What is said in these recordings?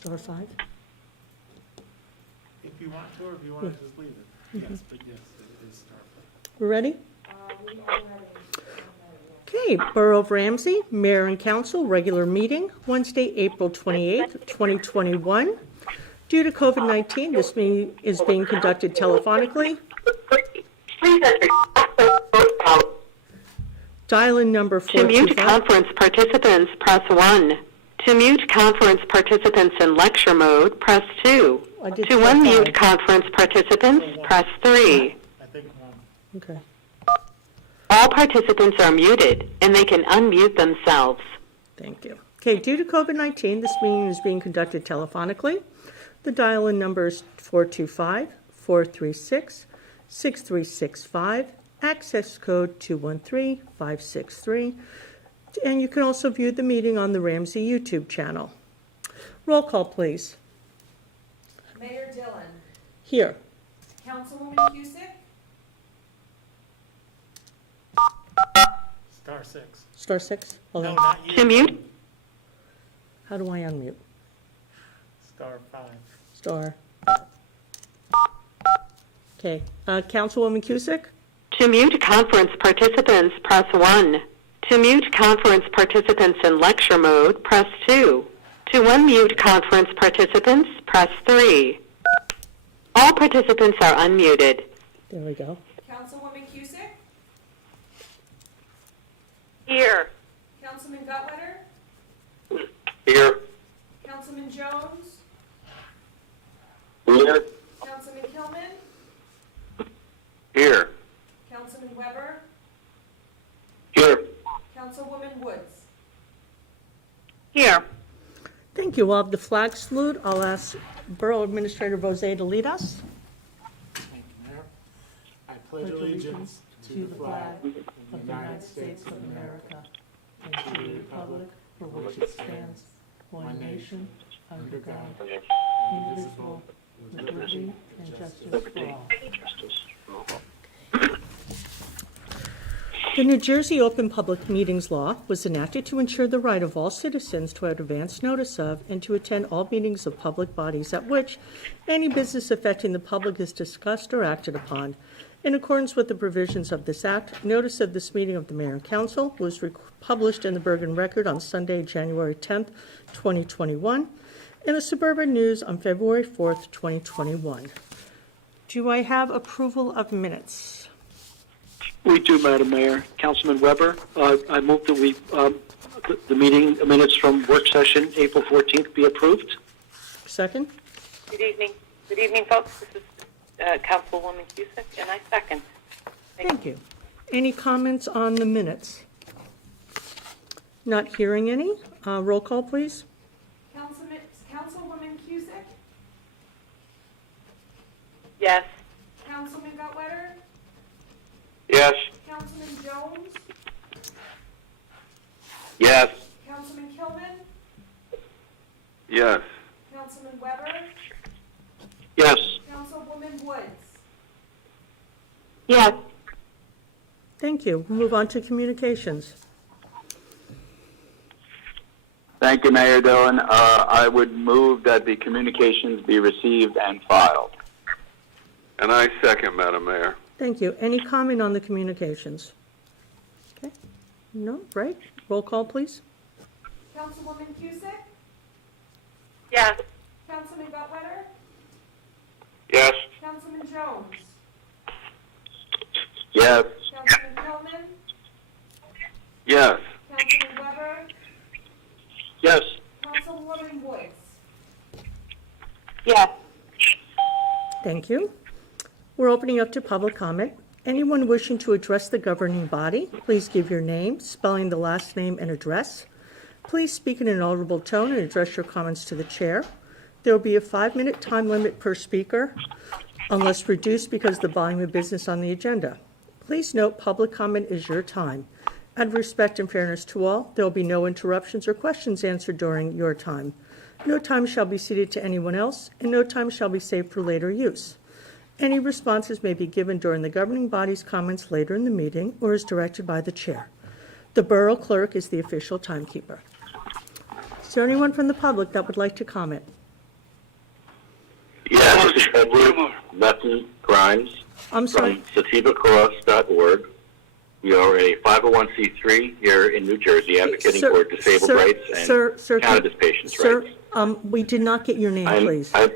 Star 5? If you want to, or if you want to just leave it. Yes, but yes, it is star 5. We're ready? We are ready. Okay, Borough of Ramsey, Mayor and Council, regular meeting, Wednesday, April 28th, 2021. Due to COVID-19, this meeting is being conducted telephonically. Dial-in number To mute 425. conference participants, press 1. To mute conference participants in lecture mode, press 2. I did To try unmute five. conference participants, press 3. I think one. Okay, All participants are muted, and they can unmute themselves. thank you. Okay, due to COVID-19, this meeting is being conducted telephonically. The dial-in number is 425-436-6365, access code 213563, and you can also view the meeting on the Ramsey YouTube channel. Roll call, please. Mayor Dillon. Here. Councilwoman Cusick. Star 6. Star 6? Hold No, on. not you. To mute, How do I unmute? Star 5. Star. Okay, Councilwoman Cusick? to mute conference participants, press 1. To mute conference participants in lecture mode, press 2. To unmute conference participants, press 3. All participants are unmuted. There we go. Councilwoman Cusick. Here. Councilman Gutwetter. Here. Councilman Jones. Here. Councilman Kilman. Here. Councilman Weber. Here. Councilwoman Woods. Here. Thank you. We'll have the flag salute. I'll ask Borough Administrator Bose to lead us. Thank you, Mayor. I pledge allegiance to the flag of the United States of America and to the republic for which it stands, one nation, under God, indivisible, with liberty and justice for all. The New Jersey Open Public Meetings Law was enacted to ensure the right of all citizens to have advance notice of and to attend all meetings of public bodies at which any business affecting the public is discussed or acted upon. In accordance with the provisions of this act, notice of this meeting of the Mayor and Council was published in the Bergen Record on Sunday, January 10th, 2021, and the Suburban News on February 4th, 2021. Do I have approval of minutes? We do, Madam Mayor. Councilman Weber, I move that we, the meeting minutes from work session April 14th be approved. Second? Good evening. Good evening, folks. This is Councilwoman Cusick, and I second. Thank you. Any comments on the minutes? Not hearing any. Roll call, please. Councilwoman Cusick. Yes. Councilman Gutwetter. Yes. Councilman Jones. Yes. Councilman Kilman. Yes. Councilman Weber. Yes. Councilwoman Woods. Yes. Thank you. We'll move on to communications. Thank you, Mayor Dillon. I would move that the communications be received and filed. And I second, Madam Mayor. Thank you. Any comment on the communications? Okay. No? Right. Roll call, please. Councilwoman Cusick. Yes. Councilman Gutwetter. Yes. Councilman Jones. Yes. Councilman Kilman. Yes. Councilman Weber. Yes. Councilwoman Woods. Yes. Thank you. We're opening up to public comment. Anyone wishing to address the governing body, please give your name, spelling the last name and address. Please speak in an audible tone and address your comments to the chair. There will be a 5-minute time limit per speaker, unless reduced because of the volume of business on the agenda. Please note public comment is your time. Out of respect and fairness to all, there will be no interruptions or questions answered during your time. No time shall be ceded to anyone else, and no time shall be saved for later use. Any responses may be given during the governing body's comments later in the meeting or as directed by the chair. The borough clerk is the official timekeeper. Is there anyone from the public that would like to comment? This is Edward Lefty Grimes I'm sorry. from sativacross.org. We are a 501c3 here in New Jersey advocating for disabled rights and cannabis patients' rights. Sir, we did not get your name, please. I'm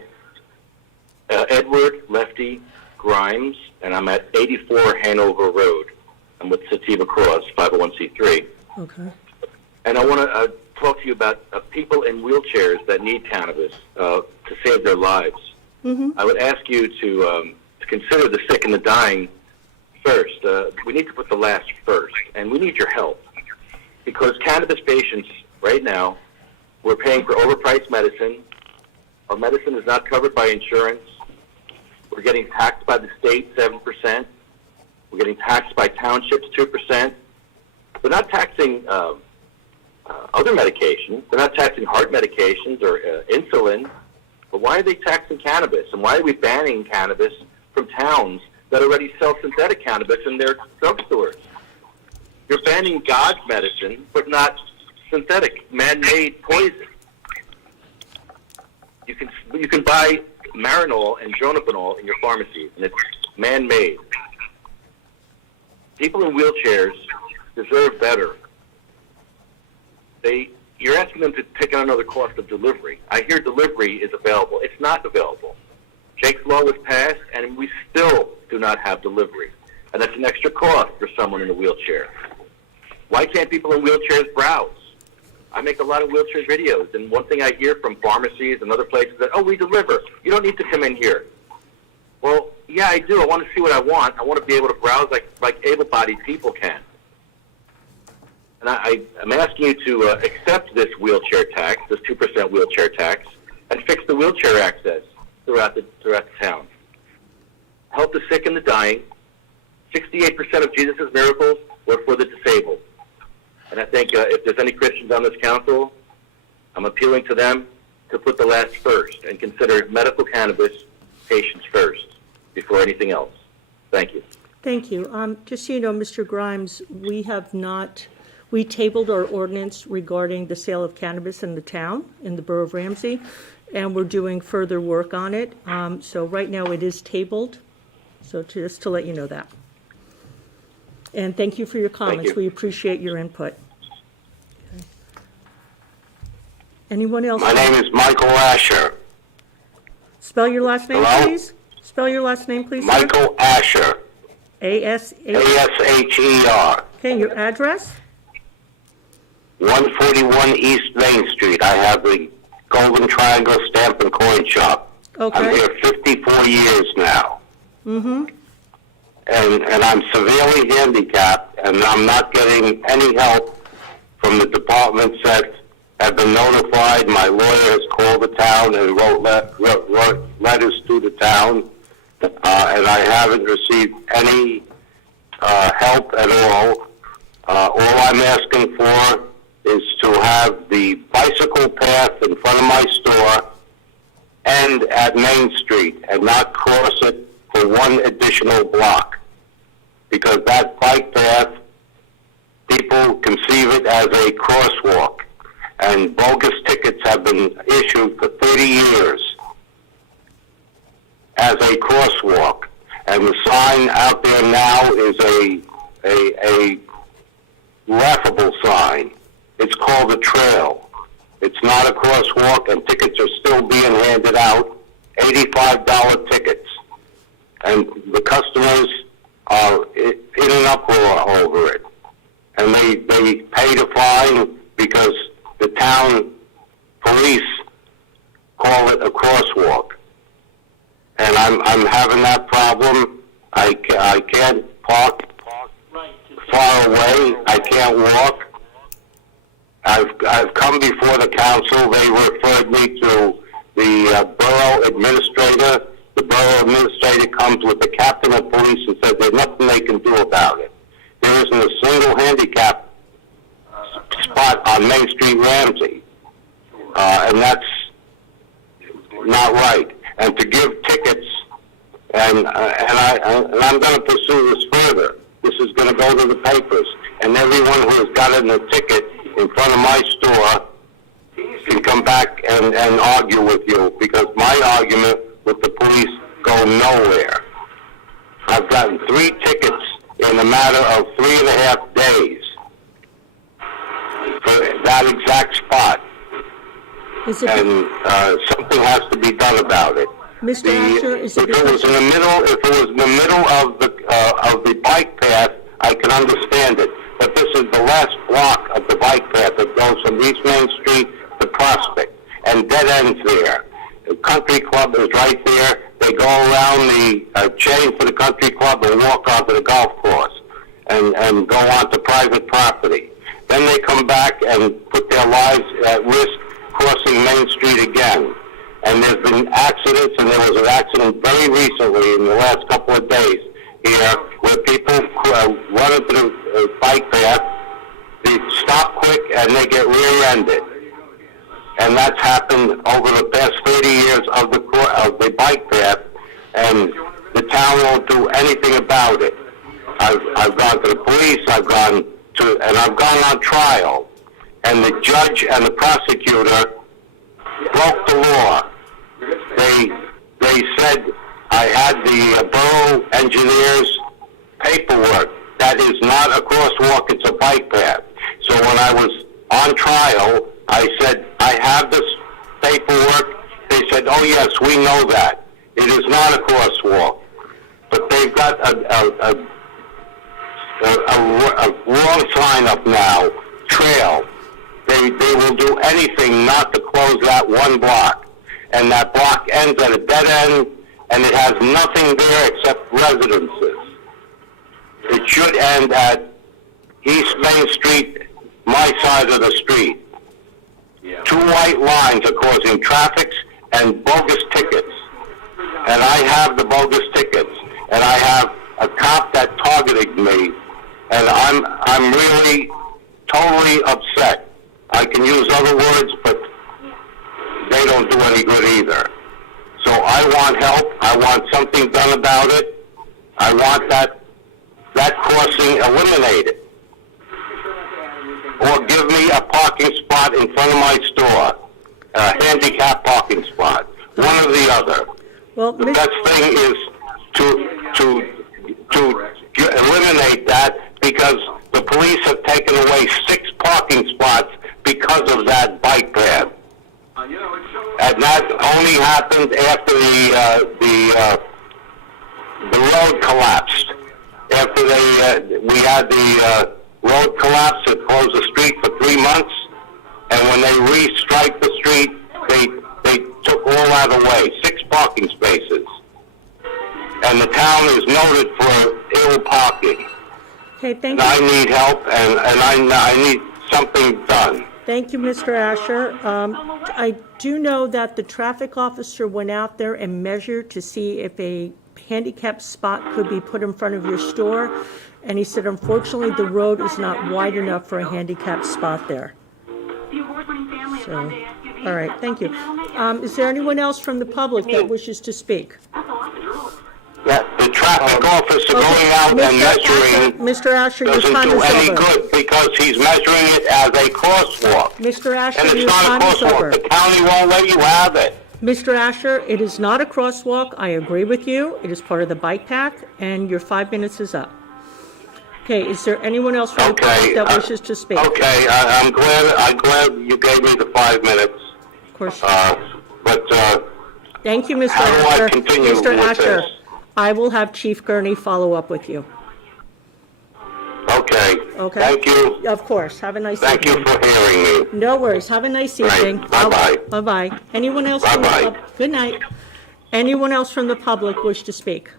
Edward Lefty Grimes, and I'm at 84 Hanover Road. I'm with Sativa Cross, 501c3. Okay. And I want to talk to you about people in wheelchairs that need cannabis to save their lives. Mm-hmm. I would ask you to consider the sick and the dying first. We need to put the last first, and we need your help. Because cannabis patients, right now, we're paying for overpriced medicine. Our medicine is not covered by insurance. We're getting taxed by the state 7%. We're getting taxed by townships 2%. They're not taxing other medications. They're not taxing heart medications or insulin. But why are they taxing cannabis? And why are we banning cannabis from towns that already sell synthetic cannabis in their drugstores? You're banning God's medicine, but not synthetic, man-made poison. You can buy Marinol and Dronabinol in your pharmacies, and it's man-made. People in wheelchairs deserve better. You're asking them to take on another cost of delivery. I hear delivery is available. It's not available. Jake's Law was passed, and we still do not have delivery. And that's an extra cost for someone in a wheelchair. Why can't people in wheelchairs browse? I make a lot of wheelchair videos, and one thing I hear from pharmacies and other places that, we deliver. You don't need to come in here. Well, yeah, I do. I want to see what I want. I want to be able to browse like able-bodied people can. And I'm asking you to accept this wheelchair tax, this 2% wheelchair tax, and fix the wheelchair access throughout the town. Help the sick and the dying. 68% of Jesus' miracles were for the disabled. And I think if there's any Christians on this council, I'm appealing to them to put the last first and consider medical cannabis patients first before anything else. Thank you. Thank you. Just so you know, Mr. Grimes, we tabled our ordinance regarding the sale of cannabis in the town, in the Borough of Ramsey, and we're doing further work on it. So right now it is tabled, so just to let you know that. And thank you for your comments. Thank you. We appreciate your input. Okay. Anyone else? My name is Michael Asher. Spell your last name, Hello? please. Spell your last name, please, sir. Michael Asher. A-S-H. A-S-H-E-R. Okay, your address? 141 East Main Street. I have the Golden Triangle Stamp and Coin Shop. Okay. I'm here 54 years now. Mm-hmm. And I'm severely handicapped, and I'm not getting any help from the departments that have been notified. My lawyer has called the town and wrote letters to the town, and I haven't received any help at all. All I'm asking for is to have the bicycle path in front of my store end at Main Street and not cross it for one additional block, because that bike path, people conceive it as a crosswalk, and bogus tickets have been issued for 30 years as a crosswalk, and the sign out there now is a laughable sign. It's called a trail. It's not a crosswalk, and tickets are still being handed out, $85 tickets. And the customers are in an uproar over it. And they pay the fine because the town police call it a crosswalk. And I'm having that problem. I can't park far away. I can't walk. I've come before the council. They referred me to the borough administrator. The borough administrator comes with the captain of police and says there's nothing they can do about it. There isn't a single handicap spot on Main Street, Ramsey, and that's not right. And to give tickets, and I'm going to pursue this further. This is going to go to the papers, and everyone who has gotten a ticket in front of my store can come back and argue with you, because my argument with the police go nowhere. I've gotten 3 tickets in a matter of 3.5 days for that exact spot. Is it, And something has to be done about it. Mr. Asher, is it If it was because, in the middle, if it was in the middle of the bike path, I can understand it. But this is the last block of the bike path that goes from East Main Street to Prospect, and dead ends there. The country club is right there. They go around the chain for the country club and walk onto the golf course, and go onto private property. Then they come back and put their lives at risk crossing Main Street again. And there's been accidents, and there was an accident very recently in the last couple of days here where people run into the bike path, they stop quick, and they get rear-ended. And that's happened over the past 30 years of the bike path, and the town won't do anything about it. I've gone to the police, I've gone on trial, and the judge and the prosecutor broke the law. They said I had the borough engineer's paperwork. That is not a crosswalk, it's a bike path. So when I was on trial, I said, I have this paperwork. They said, oh yes, we know that. It is not a crosswalk. But they've got a wrong sign up now, trail. They will do anything not to close that one block. And that block ends at a dead end, and it has nothing there except residences. It should end at East Main Street, my side of the street. 2 white lines are causing traffics and bogus tickets. And I have the bogus tickets. And I have a cop that targeted me. And I'm really totally upset. I can use other words, but they don't do any good either. So I want help. I want something done about it. I want that crossing eliminated. Or give me a parking spot in front of my store, a handicap parking spot, one or the other. well, The best thing is to eliminate that, because the police have taken away 6 parking spots because of that bike path. And that only happened after the road collapsed. After we had the road collapse, it closed the street for 3 months. And when they restriped the street, they took all that away, 6 parking spaces. And the town is noted for ill parking. okay, thank And you. I need help, and I need something done. Thank you, Mr. Asher. I do know that the traffic officer went out there and measured to see if a handicap spot could be put in front of your store, and he said, unfortunately, the road is not wide enough for a handicap spot there. So, all right, thank you. Is there anyone else from the public that wishes to speak? Yeah, the traffic officer going out and measuring Mr. Asher, your doesn't time do is any over. good, because he's measuring it as a crosswalk. Mr. And Asher, it's your not time a is over. crosswalk. The county won't let you have it. Mr. Asher, it is not a crosswalk. I agree with you. It is part of the bike path, and your 5 minutes is up. Okay, is there anyone else from the public that wishes to speak? Okay, I'm glad you gave me the 5 minutes. Of course. But Thank you, Mr. how do I Asher. continue Mr. with Asher, this? I will have Chief Gurney follow up with you. Okay. Okay. Thank you. Of course. Have a nice Thank you evening. for hearing me. No worries. Have a nice Right. evening. Bye-bye. Bye-bye. Anyone else from the Bye-bye. public? Good night. Anyone else from the public wish to speak?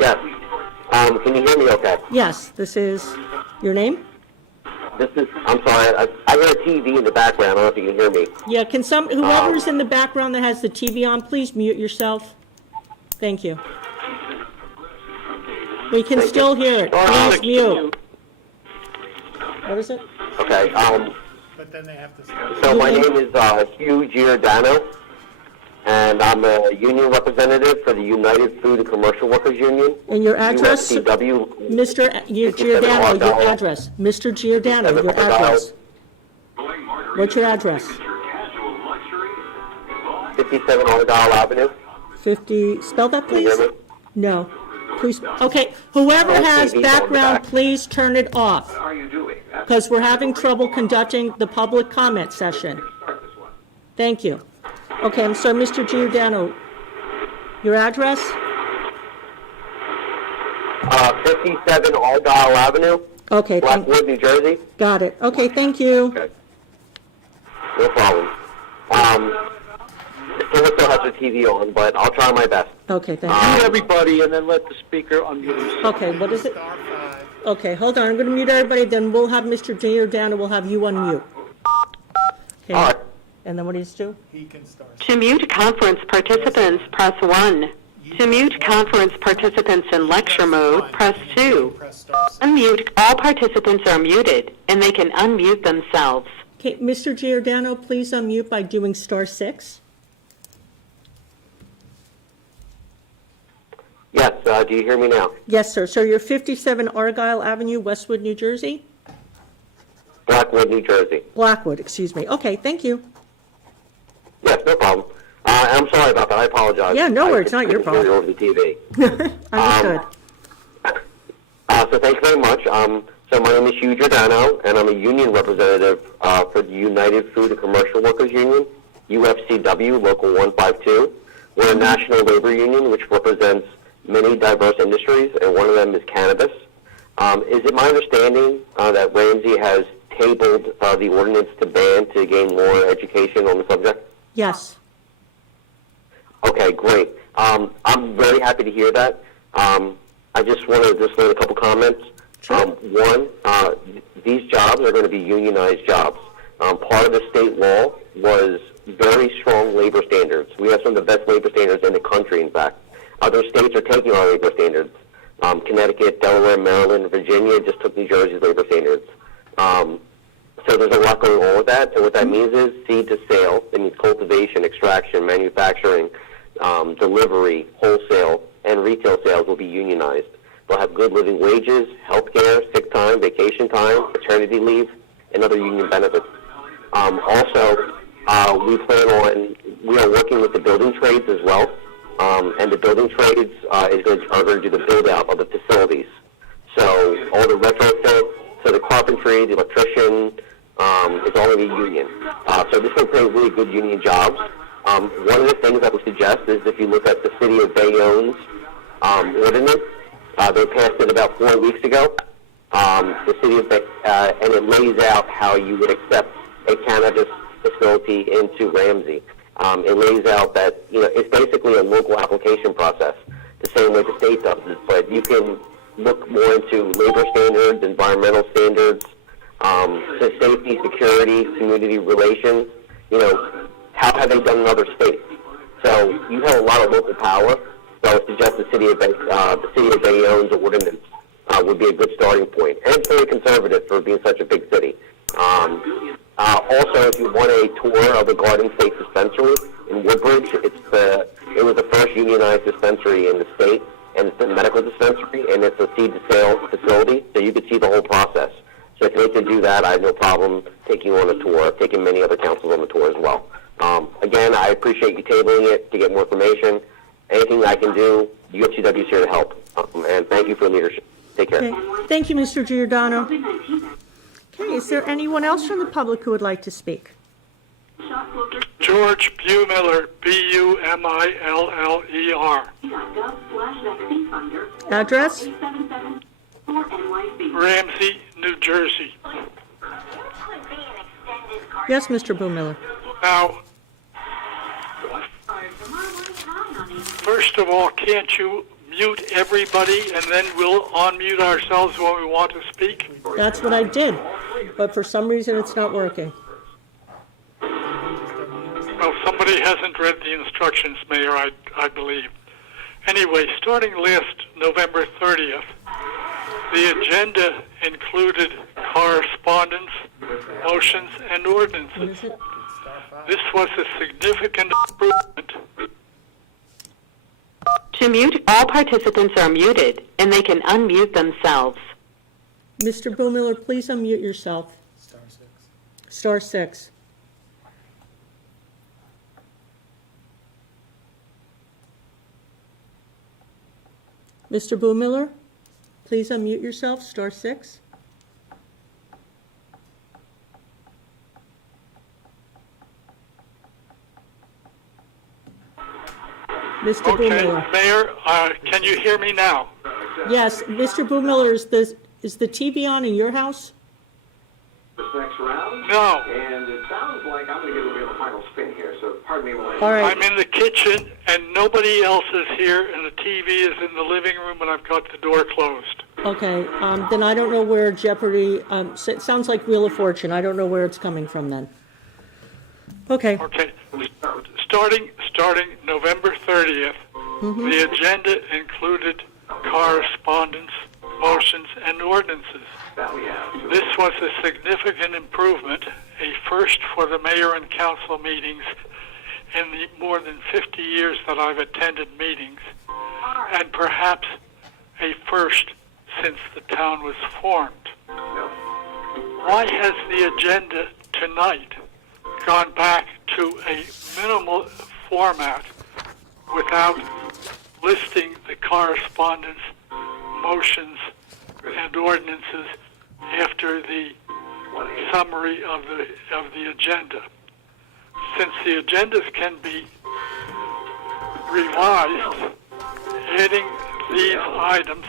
Yes. Can you hear me okay? Yes, this is your name? I'm sorry, I hear a TV in the background. I don't know if you can hear me. Yeah, can whoever's in the background that has the TV on, please mute yourself. Thank you. We can still hear it. Please mute. What is it? Okay, But then they have to start. so my name is Hugh Giordano, and I'm a union representative for the United Food and Commercial Workers Union. And your address? UFCW. Mr. Giordano, your address. Mr. Giordano, your address. What's your address? 57 Argyle Avenue. 50, spell that, Can you please? hear me? No. Please, okay, whoever has TV's on the background, back. please turn it off. Because we're having trouble conducting the public comment session. Thank you. Okay, I'm sorry, Mr. Giordano, your address? 57 Argyle Avenue, Okay, Blackwood, New Jersey. got it. Okay, thank you. Okay. No problem. Someone still has their TV on, but I'll try my best. Okay, thank Mute you. everybody and then let the speaker unmute himself. Okay, what is it? Okay, hold on, I'm going to mute everybody, then we'll have Mr. Giordano, we'll have you unmute. Okay, All right. and then what do you do? He can start. To mute conference participants, press 1. To mute conference participants in lecture mode, press 2. Press star six. Unmute, all participants are muted, and they can unmute themselves. Okay, Mr. Giordano, please unmute by doing *6. Yes, do you hear me now? Yes, sir. So you're 57 Argyle Avenue, Westwood, New Jersey? Blackwood, New Jersey. Blackwood, excuse me. Okay, thank you. Yes, no problem. I'm sorry about that. I apologize. Yeah, no I worries. It's not your couldn't hear problem. you over the TV. Understood. So thank you very much. So my name is Hugh Giordano, and I'm a union representative for the United Food and Commercial Workers Union, UFCW, Local 152. We're a national labor union which represents many diverse industries, and one of them is cannabis. Is it my understanding that Ramsey has tabled the ordinance to ban to gain more education on the subject? Yes. Okay, great. I'm very happy to hear that. I just want to make a couple comments. Sure. One, these jobs are going to be unionized jobs. Part of the state law was very strong labor standards. We have some of the best labor standards in the country, in fact. Other states are taking our labor standards. Connecticut, Delaware, Maryland, Virginia just took New Jersey's labor standards. So there's a lot going on with that. And what that means is seed to sale. It means cultivation, extraction, manufacturing, delivery, wholesale, and retail sales will be unionized. They'll have good living wages, health care, sick time, vacation time, paternity leave, and other union benefits. Also, we are working with the building trades as well. And the building trades are going to do the build-out of the facilities. So all the retrofit, so the carpentry, the electrician, is all in the union. So this will create really good union jobs. One of the things I would suggest is if you look at the City of Bayonne's ordinance, they passed it about 4 weeks ago. The City of and it lays out how you would accept a cannabis facility into Ramsey. It lays out that, it's basically a local application process, the same way the state does it, but you can look more into labor standards, environmental standards, so safety, security, community relations, how have they done in other states? So you have a lot of local power, so I would suggest the City of Bayonne's ordinance would be a good starting point, and it's very conservative for being such a big city. Also, if you want a tour of the Garden State Dispensary in Woodbridge, it was the first unionized dispensary in the state, and it's a medical dispensary, and it's a seed-to-sale facility, so you could see the whole process. So if you like to do that, I have no problem taking you on a tour, taking many other councils on the tour as well. Again, I appreciate you tabling it to get more information. Anything I can do, UFCW is here to help, and thank you for your leadership. Take care. Okay. Thank you, Mr. Giordano. Okay, is there anyone else from the public who would like to speak? George Bumiller, Bumiller. Address? Ramsey, New Jersey. Yes, Mr. Boomiller. Now, first of all, can't you mute everybody and then we'll unmute ourselves when we want to speak? That's what I did, but for some reason it's not working. Well, somebody hasn't read the instructions, Mayor, I believe. Anyway, starting last November 30th, the agenda included correspondence, motions, and What ordinances. is it? This was a significant improvement. To mute, all participants are muted, and they can unmute themselves. Mr. Boomiller, please unmute yourself. Star 6. Mr. Boomiller, please unmute yourself, *6. Mr. Okay, Boomiller. Mayor, can you hear me now? Yes, Mr. Boomiller, is the TV on in your house? This next round. No. And it sounds like I'm going to give a final spin here, so pardon me while I... All right. I'm in the kitchen, and nobody else is here, and the TV is in the living room, and I've got the door closed. Okay, then I don't know where Jeopardy, it sounds like Wheel of Fortune. I don't know where it's coming from then. Okay, Okay, starting November 30th, the agenda included correspondence, motions, and ordinances. This was a significant improvement, a first for the mayor and council meetings in the more than 50 years that I've attended meetings, and perhaps a first since the town was formed. Why has the agenda tonight gone back to a minimal format without listing the correspondence, motions, and ordinances after the summary of the agenda? Since the agendas can be revised, adding these items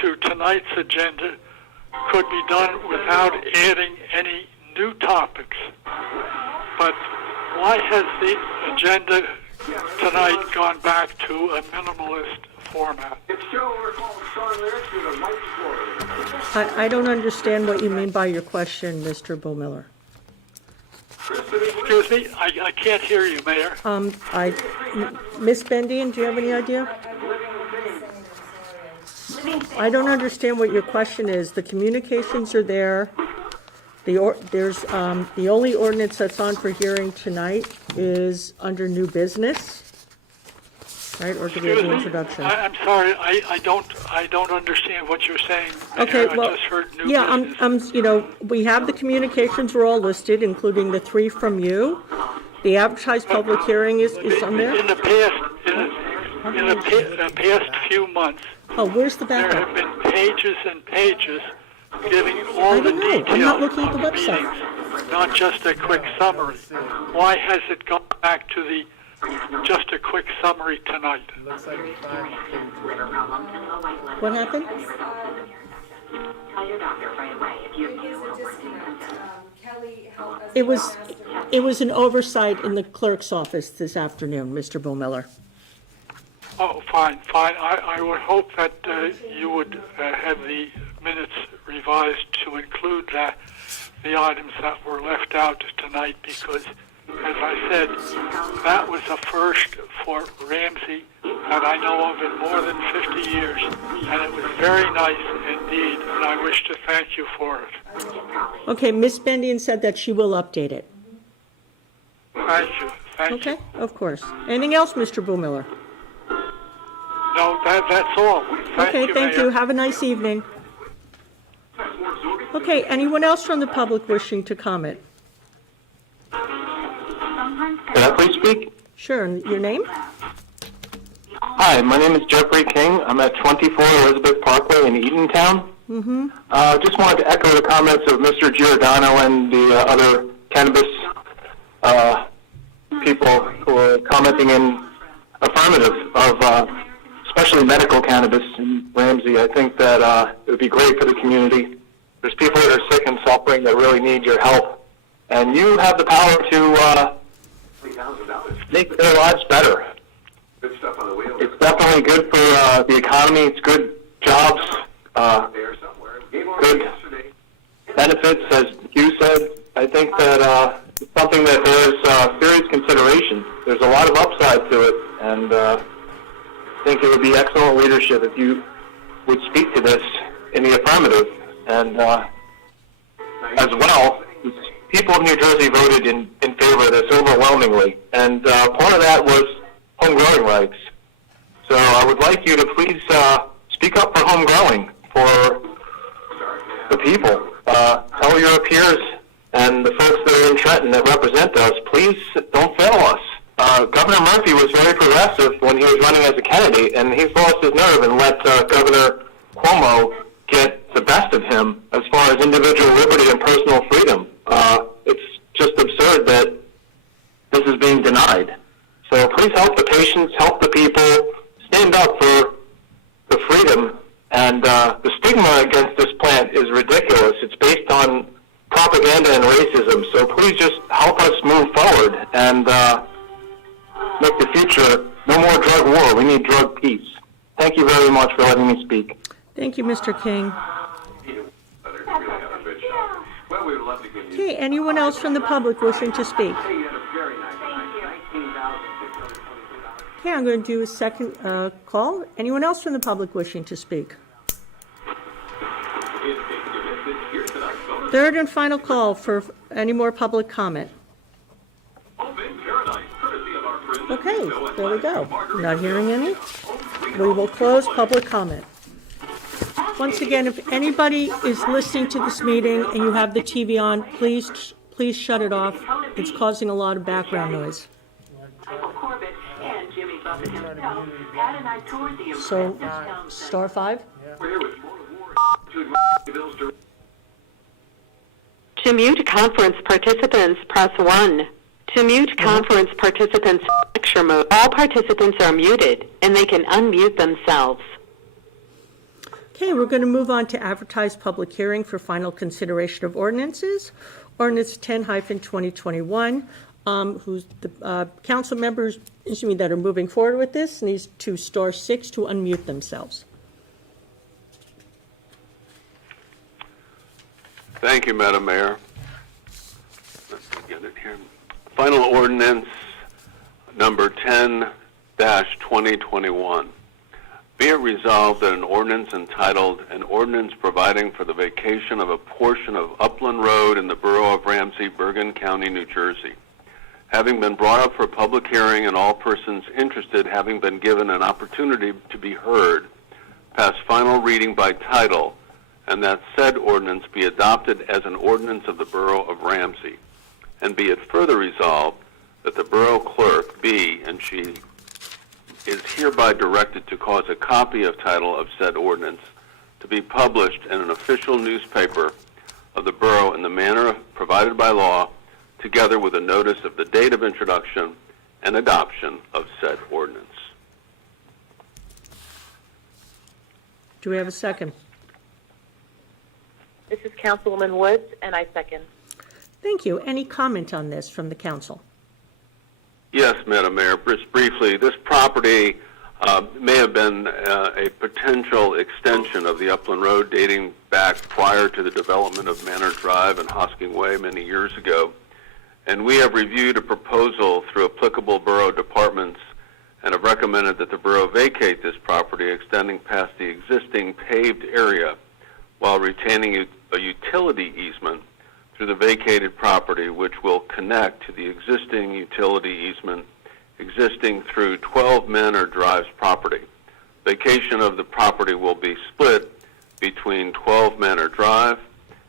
to tonight's agenda could be done without adding any new topics. But why has the agenda tonight gone back to a minimalist format? It's Joe, we're calling song lyrics with a white floor. I don't understand what you mean by your question, Mr. Boomiller. Excuse me, I can't hear you, Mayor. Miss Bendian, do you have any idea? I don't understand what your question is. The communications are there. The only ordinance that's on for hearing tonight is under new business, right? Or do we have an introduction? I'm sorry, I don't understand what you're saying, Mayor. Okay, well, I just heard new yeah, business. We have the communications are all listed, including the 3 from you. The advertised public hearing is on there. In the past few months, Oh, where's the there backup? have been pages and pages giving all I the don't know. details I'm not looking at of the the website. meetings, not just a quick summary. Why has it gone back to the just a quick summary tonight? What happened? It was an oversight in the clerk's office this afternoon, Mr. Boomiller. Oh, fine. I would hope that you would have the minutes revised to include the items that were left out tonight, because, as I said, that was a first for Ramsey that I know of in more than 50 years, and it was very nice indeed, and I wish to thank you for it. Okay, Miss Bendian said that she will update it. Thank you. Thank you. Okay, of course. Anything else, Mr. Boomiller? No, that's all. Okay, thank Mayor. you. Have a nice evening. Okay, anyone else from the public wishing to comment? Can I please speak? Sure, and your name? Hi, my name is Jeffrey King. I'm at 24 Elizabeth Parkway in Eatontown. Just wanted to echo the comments of Mr. Giordano and the other cannabis people who are commenting in affirmative of especially medical cannabis in Ramsey. I think that it would be great for the community. There's people that are sick and suffering that really need your help, and you have the power to make their lives better. Good stuff on the wheel. It's definitely good for the economy. It's good jobs, There somewhere. good benefits, as you said. I think that it's something that bears serious consideration. There's a lot of upside to it, and I think it would be excellent leadership if you would speak to this in the affirmative. And as well, people of New Jersey voted in favor of this overwhelmingly, and part of that was home growing rights. So I would like you to please speak up for home growing for the people. Tell your peers and the folks that are in Trenton that represent us, please don't fail us. Governor Murphy was very progressive when he was running as a candidate, and he's lost his nerve and let Governor Cuomo get the best of him as far as individual liberty and personal freedom. It's just absurd that this is being denied. So please help the patients, help the people, stand up for the freedom. And the stigma against this plant is ridiculous. It's based on propaganda and racism. So please just help us move forward and make the future no more drug war. We need drug peace. Thank you very much for letting me speak. Thank you, Mr. King. Well, we would love to give you. Okay, anyone else from the public wishing to speak? Hey, you had a very nice night. $19,622. Okay, I'm going to do a second call. Anyone else from the public wishing to speak? Third and final call for any more public comment. Okay, there we go. Not hearing any. We will close public comment. Once again, if anybody is listening to this meeting and you have the TV on, please shut it off. It's causing a lot of background noise. So, star 5? To mute conference participants, press 1. To mute conference participants lecture mode, all participants are muted and they can unmute themselves. Okay, we're going to move on to advertised public hearing for final consideration of ordinances. Ordinance 10-2021, who's the council members, that are moving forward with this, needs to star 6 to unmute themselves. Thank you, Madam Mayor. Let's get it here. Final ordinance number 10-2021. Be it resolved that an ordinance entitled An Ordinance Providing for the Vacation of a Portion of Upland Road in the Borough of Ramsey, Bergen County, New Jersey, having been brought up for public hearing and all persons interested having been given an opportunity to be heard, pass final reading by title, and that said ordinance be adopted as an ordinance of the Borough of Ramsey. And be it further resolved that the borough clerk be, and she is hereby directed to cause a copy of title of said ordinance to be published in an official newspaper of the borough in the manner provided by law, together with a notice of the date of introduction and adoption of said ordinance. Do we have a second? This is Councilwoman Woods, and I second. Thank you. Any comment on this from the council? Yes, Madam Mayor. Just briefly, this property may have been a potential extension of the Upland Road dating back prior to the development of Manor Drive and Hosking Way many years ago. And we have reviewed a proposal through applicable borough departments and have recommended that the borough vacate this property extending past the existing paved area while retaining a utility easement through the vacated property, which will connect to the existing utility easement existing through 12 Manor Drive's property. Vacation of the property will be split between 12 Manor Drive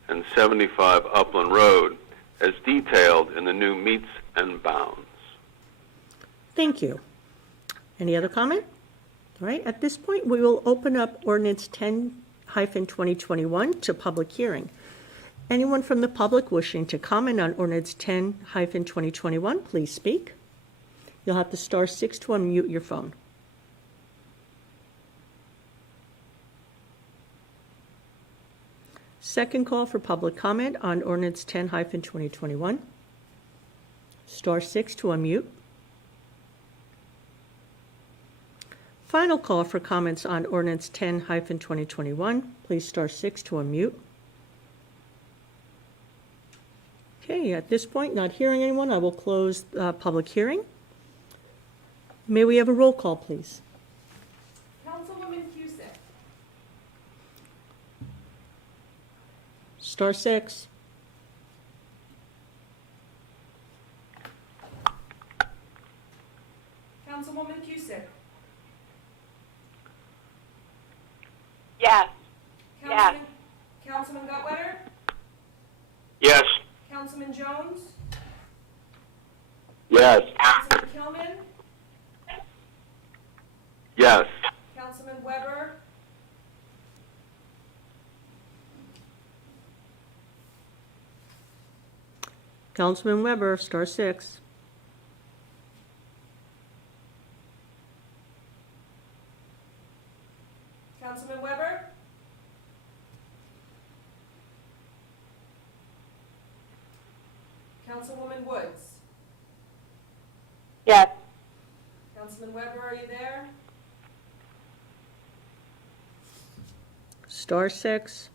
and 75 Upland Road, as detailed in the new meets and bounds. Thank you. Any other comment? All right, at this point, we will open up ordinance 10-2021 to public hearing. Anyone from the public wishing to comment on ordinance 10-2021, please speak. You'll have to star 6 to unmute your phone. Second call for public comment on ordinance 10-2021. Star 6 to unmute. Final call for comments on ordinance 10-2021. Please star 6 to unmute. Okay, at this point, not hearing anyone, I will close public hearing. May we have a roll call, please? Councilwoman Cusick. Star 6. Councilwoman Cusick. Yes. Yes. Councilman Gutwetter. Yes. Councilman Jones. Yes. Councilman Kilman, Yes. Councilman Weber, Councilman Weber, star 6. Councilman Weber, Councilwoman Woods, Yes. Councilman Weber, are you there? Star 6.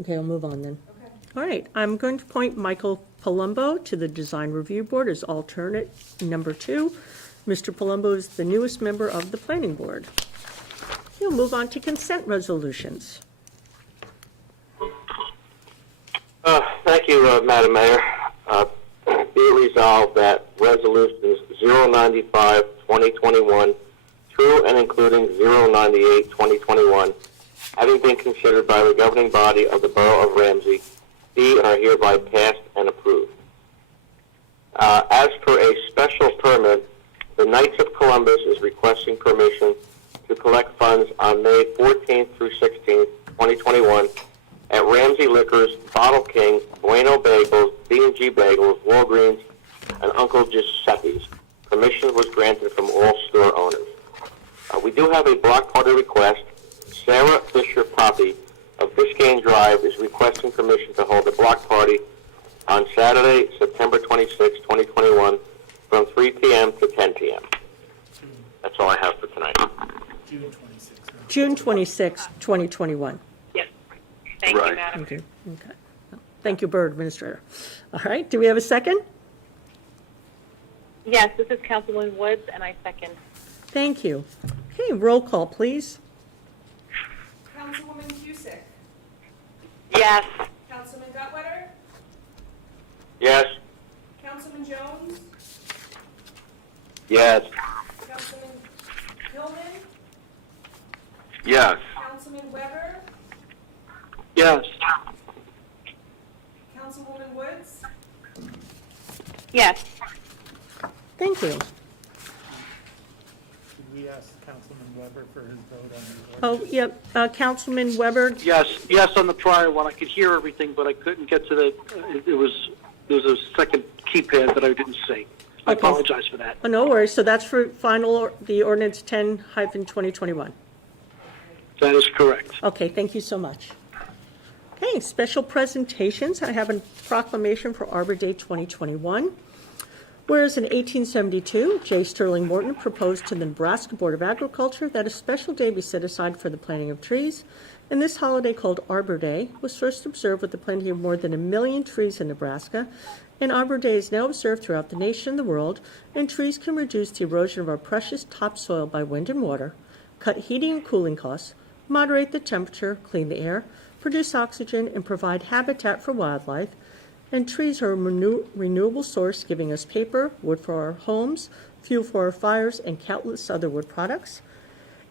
Okay, I'll move on then. Okay. All right, I'm going to appoint Michael Palumbo to the Design Review Board as alternate number 2. Mr. Palumbo is the newest member of the Planning Board. We'll move on to consent resolutions. Thank you, Madam Mayor. Be it resolved that resolutions 095-2021 through and including 098-2021, having been considered by the governing body of the Borough of Ramsey, be and are hereby passed and approved. As for a special permit, the Knights of Columbus is requesting permission to collect funds on May 14th through 16th, 2021, at Ramsey Liquors, Bottle King, Bueno Bagels, B&G Bagels, Walgreens, and Uncle Giuseppe's. Permission was granted from all store owners. We do have a block party request. Sarah Fisher Poppy of Biscayne Drive is requesting permission to hold a block party on Saturday, September 26, 2021, from 3 p.m. to 10 p.m. That's all I have for tonight. June 26, 2021. Yes. Thank Right. you, Madam. Thank you. Okay. Thank you, Borough Administrator. All right, do we have a second? Yes, this is Councilwoman Woods, and I second. Thank you. Okay, roll call, please. Councilwoman Cusick, Yes. Councilman Gutwetter, Yes. Councilman Jones, Yes. Councilman Kilman, Yes. Councilman Weber, Yes. Councilwoman Woods, Yes. Thank you. Did we ask Councilman Weber for his vote on the Oh, yep, Councilman Weber, Yes on the prior one. I could hear everything, but I couldn't get to the, there was a second keypad that I didn't see. I Okay. apologize for that. oh, no worries, so that's for the ordinance 10-2021. That is correct. Okay, thank you so much. Okay, special presentations. I have a proclamation for Arbor Day 2021. Whereas in 1872, J. Sterling Morton proposed to the Nebraska Board of Agriculture that a special day be set aside for the planting of trees, and this holiday called Arbor Day was first observed with the planting of more than 1 million trees in Nebraska, and Arbor Day is now observed throughout the nation and the world, and trees can reduce the erosion of our precious topsoil by wind and water, cut heating and cooling costs, moderate the temperature, clean the air, produce oxygen, and provide habitat for wildlife. And trees are a renewable source, giving us paper, wood for our homes, fuel for our fires, and countless other wood products.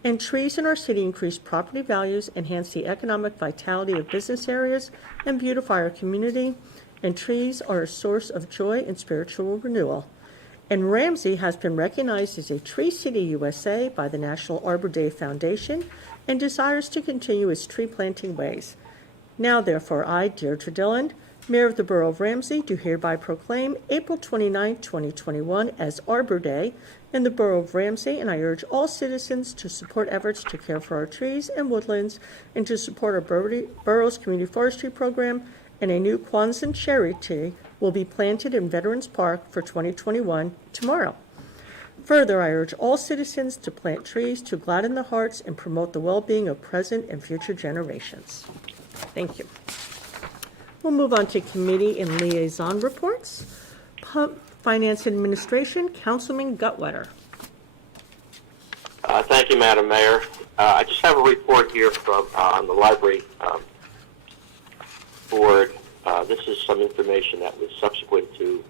And trees in our city increase property values, enhance the economic vitality of business areas, and beautify our community. And trees are a source of joy and spiritual renewal. And Ramsey has been recognized as a Tree City USA by the National Arbor Day Foundation and desires to continue its tree planting ways. Now, therefore, I, Deirdre Dillon, Mayor of the Borough of Ramsey, do hereby proclaim April 29, 2021 as Arbor Day in the Borough of Ramsey, and I urge all citizens to support efforts to care for our trees and woodlands and to support our borough's community forestry program, and a new Kwanzaa cherry tree will be planted in Veterans Park for 2021 tomorrow. Further, I urge all citizens to plant trees to gladden the hearts and promote the well-being of present and future generations. Thank you. We'll move on to committee and liaison reports. Finance Administration, Councilman Gutwetter. Thank you, Madam Mayor. I just have a report here from on the library board. This is some information that was subsequent to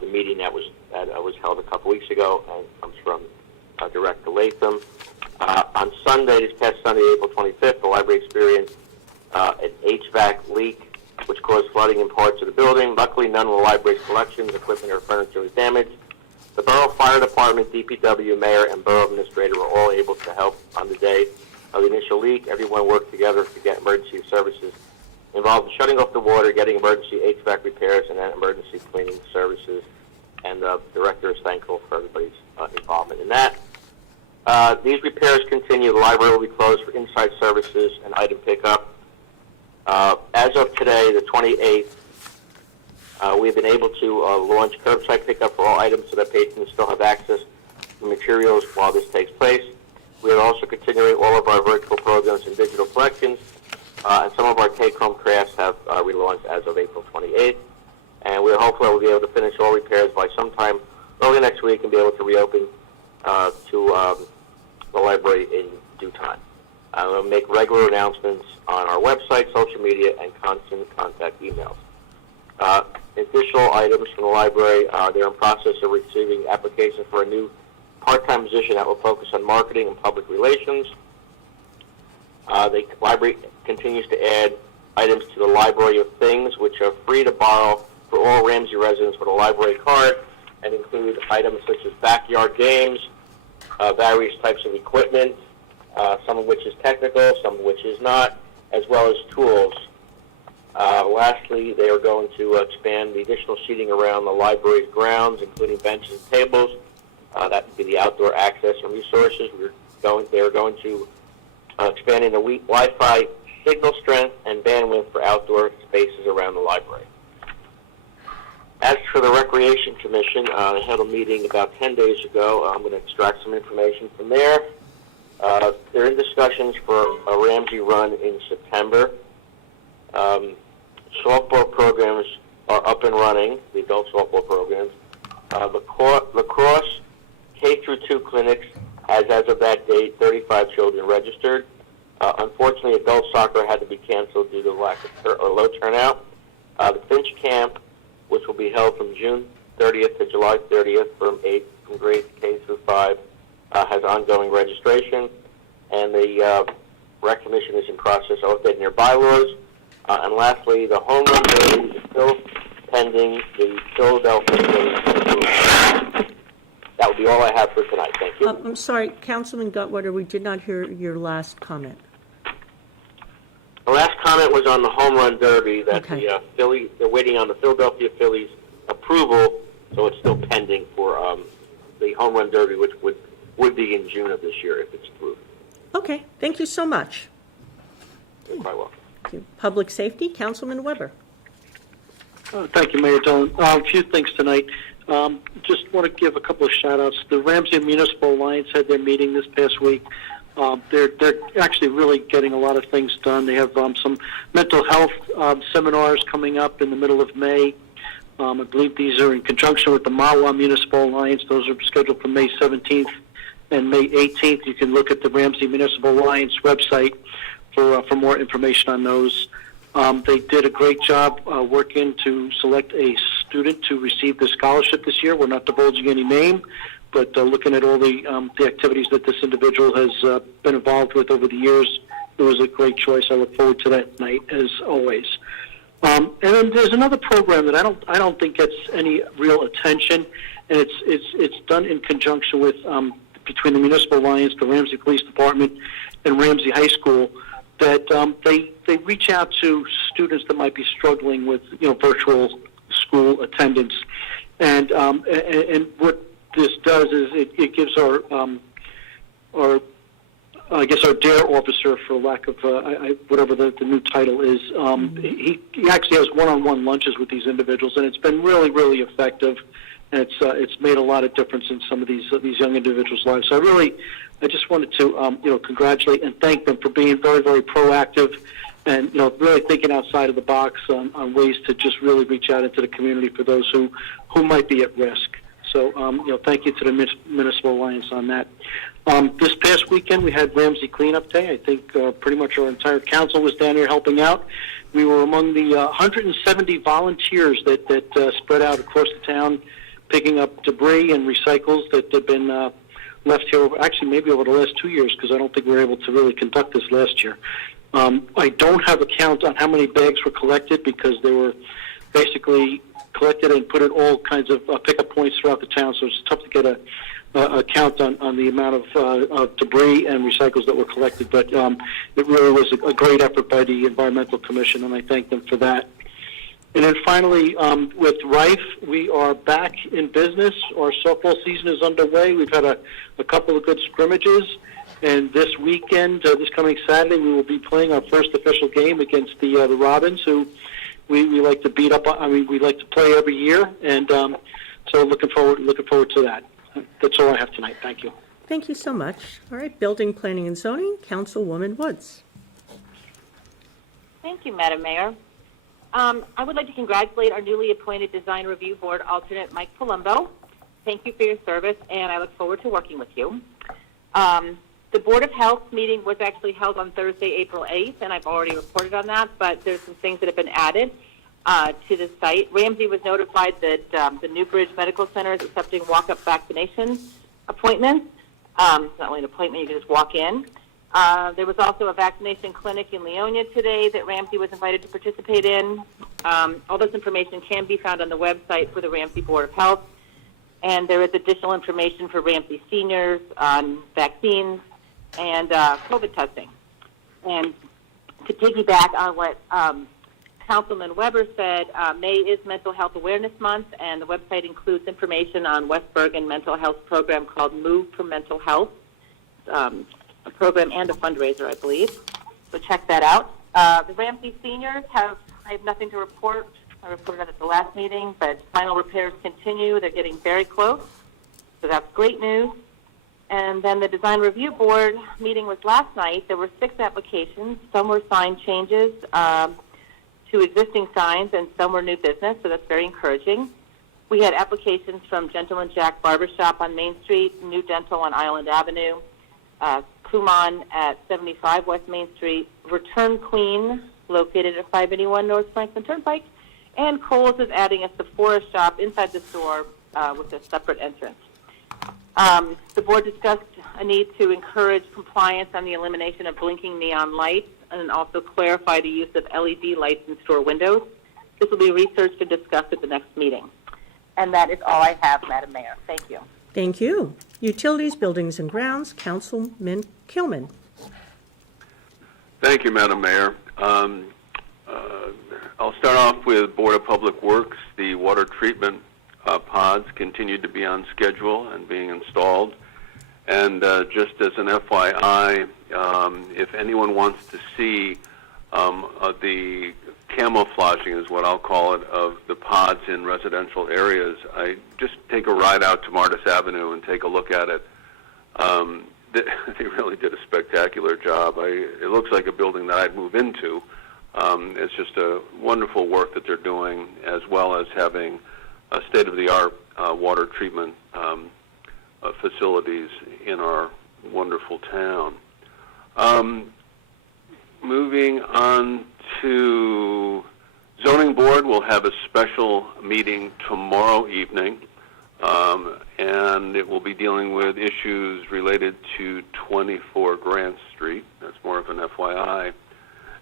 the meeting that was held a couple weeks ago, and comes from Director Latham. On Sunday, this past Sunday, April 25th, the library experienced an HVAC leak, which caused flooding in parts of the building. Luckily, none of the library's collections, equipment, or furniture was damaged. The Borough Fire Department, DPW, Mayor, and Borough Administrator were all able to help on the day of the initial leak. Everyone worked together to get emergency services involved in shutting off the water, getting emergency HVAC repairs, and then emergency cleaning services. And the director is thankful for everybody's involvement in that. These repairs continue. The library will be closed for inside services and item pickup. As of today, the 28th, we've been able to launch curbside pickup for all items so that patrons still have access to materials while this takes place. We are also continuing all of our virtual programs and digital collections, and some of our take-home crafts have relaunched as of April 28th. And we're hopeful we'll be able to finish all repairs by sometime early next week and be able to reopen to the library in due time. We'll make regular announcements on our website, social media, and constant contact emails. Additional items from the library, they're in process of receiving applications for a new part-time position that will focus on marketing and public relations. The library continues to add items to the Library of Things, which are free to borrow for all Ramsey residents with a library card, and include items such as backyard games, various types of equipment, some of which is technical, some of which is not, as well as tools. Lastly, they are going to expand the additional seating around the library's grounds, including benches and tables. That would be the outdoor access and resources. They are going to expanding the Wi-Fi signal strength and bandwidth for outdoor spaces around the library. As for the Recreation Commission, they had a meeting about 10 days ago. I'm going to extract some information from there. They're in discussions for a Ramsey run in September. Softball programs are up and running, the adult softball programs. Lacrosse K-2 clinics has, as of that date, 35 children registered. Unfortunately, adult soccer had to be canceled due to lack of low turnout. The Finch camp, which will be held from June 30th to July 30th from grade K through 5, has ongoing registration. And the Rec Commission is in process of updating their bylaws. And lastly, the home run derby is still pending the Philadelphia Phillies. That would be all I have for tonight. Thank you. I'm sorry, Councilman Gutwetter, we did not hear your last comment. The last comment was on the home run derby that Okay. They're waiting on the Philadelphia Phillies approval, so it's still pending for the home run derby, which would be in June of this year if it's approved. Okay, thank you so much. You're quite welcome. Thank you. Public Safety, Councilman Weber. Thank you, Mayor Dillon. A few things tonight. Just want to give a couple of shout-outs. The Ramsey Municipal Alliance had their meeting this past week. They're actually really getting a lot of things done. They have some mental health seminars coming up in the middle of May. I believe these are in conjunction with the Mawa Municipal Alliance. Those are scheduled for May 17th and May 18th. You can look at the Ramsey Municipal Alliance website for more information on those. They did a great job working to select a student to receive the scholarship this year. We're not divulging any name, but looking at all the activities that this individual has been involved with over the years, it was a great choice. I look forward to that night, as always. And then there's another program that I don't think gets any real attention, and it's done in conjunction with between the Municipal Alliance, the Ramsey Police Department, and Ramsey High School. That they reach out to students that might be struggling with virtual school attendance, and what this does is it gives our I guess our DARE officer, for lack of whatever the new title is, he actually has one-on-one lunches with these individuals, and it's been really effective, and it's made a lot of difference in some of these young individuals' lives. So I just wanted to congratulate and thank them for being very proactive, and really thinking outside of the box on ways to just really reach out into the community for those who might be at risk. So thank you to the Municipal Alliance on that. This past weekend we had Ramsey Cleanup Day. I think pretty much our entire council was down here helping out. We were among the 170 volunteers that spread out across the town, picking up debris and recycles that have been left here, actually maybe over the last 2 years, because I don't think we were able to really conduct this last year. I don't have a count on how many bags were collected because they were basically collected and put in all kinds of pickup points throughout the town, so it's tough to get a count on the amount of debris and recycles that were collected. But it really was a great effort by the Environmental Commission, and I thank them for that. And then finally, with Rife, we are back in business. Our softball season is underway. We've had a couple of good scrimmages. And this weekend, this coming Saturday, we will be playing our first official game against the Robins, who we like to beat up. I mean, we like to play every year, and so looking forward to that. That's all I have tonight. Thank you. Thank you so much. All right, Building, Planning, and Zoning, Councilwoman Woods. Thank you, Madam Mayor. I would like to congratulate our newly appointed Design Review Board alternate, Mike Palumbo. Thank you for your service, and I look forward to working with you. The Board of Health meeting was actually held on Thursday, April 8th, and I've already reported on that, but there's some things that have been added to the site. Ramsey was notified that the Newbridge Medical Center is accepting walk-up vaccination appointments. It's not only an appointment, you can just walk in. There was also a vaccination clinic in Leonia today that Ramsey was invited to participate in. All this information can be found on the website for the Ramsey Board of Health. And there is additional information for Ramsey seniors on vaccines and COVID testing. And to piggyback on what Councilman Weber said, May is Mental Health Awareness Month, and the website includes information on West Bergen mental health program called Move for Mental Health. A program and a fundraiser, I believe. So check that out. The Ramsey seniors I have nothing to report. I reported on it at the last meeting, but final repairs continue. They're getting very close. So that's great news. And then the Design Review Board meeting was last night. There were 6 applications. Some were sign changes to existing signs, and some were new business, so that's very encouraging. We had applications from Gentleman Jack Barbershop on Main Street, New Dental on Island Avenue, Kumon at 75 West Main Street, Return Queen, located at 581 North Franklin Turnpike, and Kohl's is adding a Sephora shop inside the store with a separate entrance. The board discussed a need to encourage compliance on the elimination of blinking neon lights and also clarify the use of LED lights in store windows. This will be researched and discussed at the next meeting. And that is all I have, Madam Mayor. Thank you. Thank you. Utilities, Buildings, and Grounds, Councilman Kilman. Thank you, Madam Mayor. I'll start off with Board of Public Works. The water treatment pods continue to be on schedule and being installed. And just as an FYI, if anyone wants to see the camouflaging, is what I'll call it, of the pods in residential areas, I just take a ride out to Martis Avenue and take a look at it. They really did a spectacular job. It looks like a building that I'd move into. It's just a wonderful work that they're doing, as well as having a state-of-the-art water treatment facilities in our wonderful town. Moving on to Zoning Board, we'll have a special meeting tomorrow evening, and it will be dealing with issues related to 24 Grant Street. That's more of an FYI.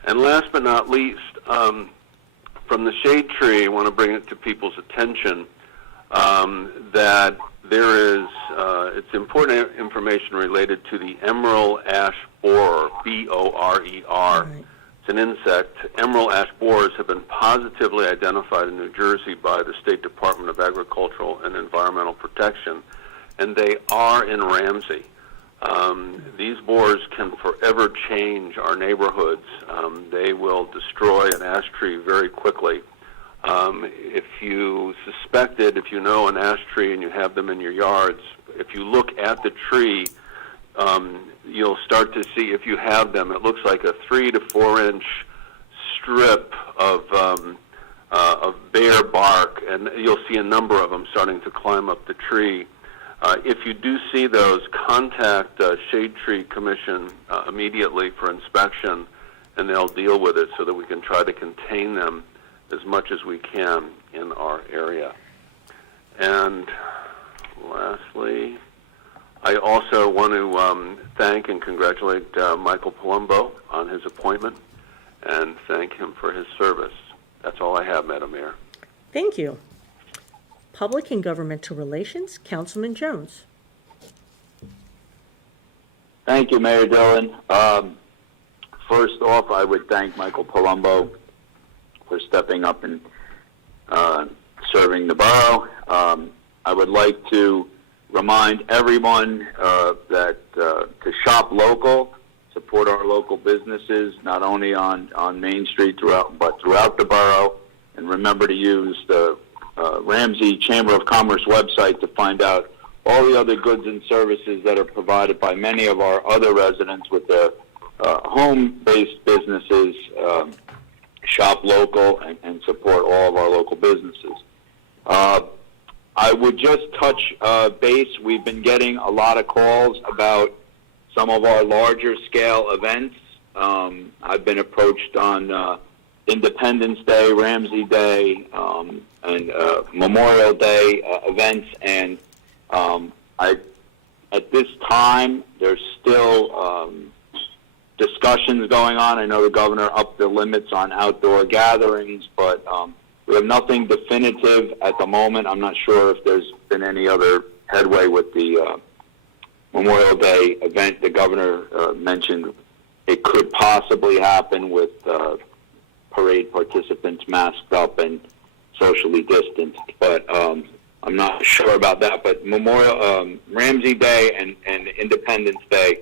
And last but not least, from the Shade Tree, I want to bring it to people's attention that there is it's important information related to the emerald ash borer, B-O-R-E-R. Right. It's an insect. Emerald ash borers have been positively identified in New Jersey by the State Department of Agricultural and Environmental Protection, and they are in Ramsey. These borers can forever change our neighborhoods. They will destroy an ash tree very quickly. If you suspect it, if you know an ash tree and you have them in your yards, if you look at the tree, you'll start to see, if you have them, it looks like a 3 to 4 inch strip of bare bark, and you'll see a number of them starting to climb up the tree. If you do see those, contact Shade Tree Commission immediately for inspection, and they'll deal with it so that we can try to contain them as much as we can in our area. And lastly, I also want to thank and congratulate Michael Palumbo on his appointment and thank him for his service. That's all I have, Madam Mayor. Thank you. Public and Governmental Relations, Councilman Jones. Thank you, Mayor Dillon. First off, I would thank Michael Palumbo for stepping up and serving the borough. I would like to remind everyone that to shop local, support our local businesses, not only on Main Street but throughout the borough, and remember to use the Ramsey Chamber of Commerce website to find out all the other goods and services that are provided by many of our other residents with their home-based businesses. Shop local and support all of our local businesses. I would just touch base. We've been getting a lot of calls about some of our larger scale events. I've been approached on Independence Day, Ramsey Day, and Memorial Day events, and at this time there's still discussions going on. I know the governor upped the limits on outdoor gatherings, but we have nothing definitive at the moment. I'm not sure if there's been any other headway with the Memorial Day event. The governor mentioned it could possibly happen with parade participants masked up and socially distanced, but I'm not sure about that. But Ramsey Day and Independence Day,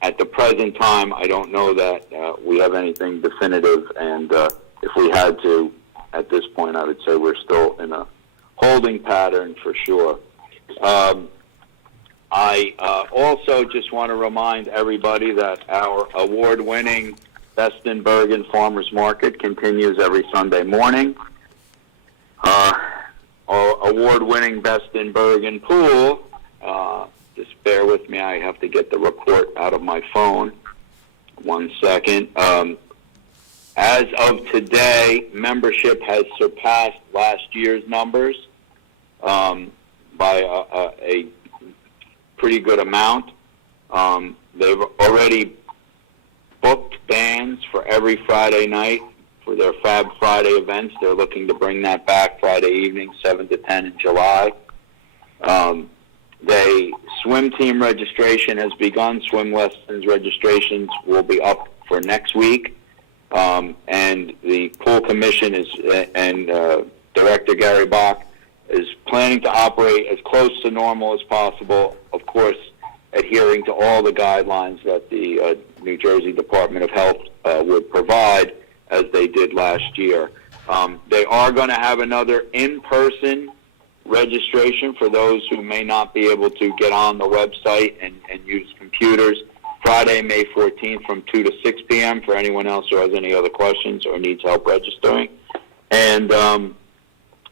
at the present time, I don't know that we have anything definitive, and if we had to, at this point, I would say we're still in a holding pattern for sure. I also just want to remind everybody that our award-winning Best in Bergen Farmers Market continues every Sunday morning. Our award-winning Best in Bergen Pool, just bear with me, I have to get the report out of my phone. 1 second. As of today, membership has surpassed last year's numbers by a pretty good amount. They've already booked bands for every Friday night for their Fab Friday events. They're looking to bring that back Friday evening, 7 to 10 in July. The swim team registration has begun. Swim lessons registrations will be up for next week. And the pool commission and Director Gary Bach is planning to operate as close to normal as possible, of course, adhering to all the guidelines that the New Jersey Department of Health would provide, as they did last year. They are going to have another in-person registration for those who may not be able to get on the website and use computers. Friday, May 14th from 2 to 6 p.m. for anyone else who has any other questions or needs help registering. And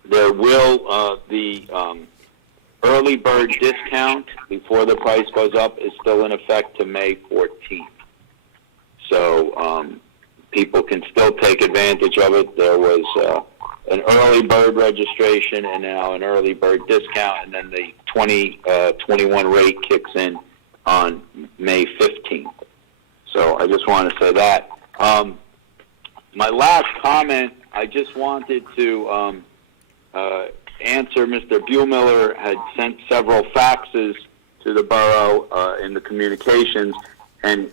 there will the early bird discount before the price goes up is still in effect to May 14th. So people can still take advantage of it. There was an early bird registration and now an early bird discount, and then the 2021 rate kicks in on May 15th. So I just want to say that. My last comment, I just wanted to answer Mr. Buhlmiller had sent several faxes to the borough in the communications, and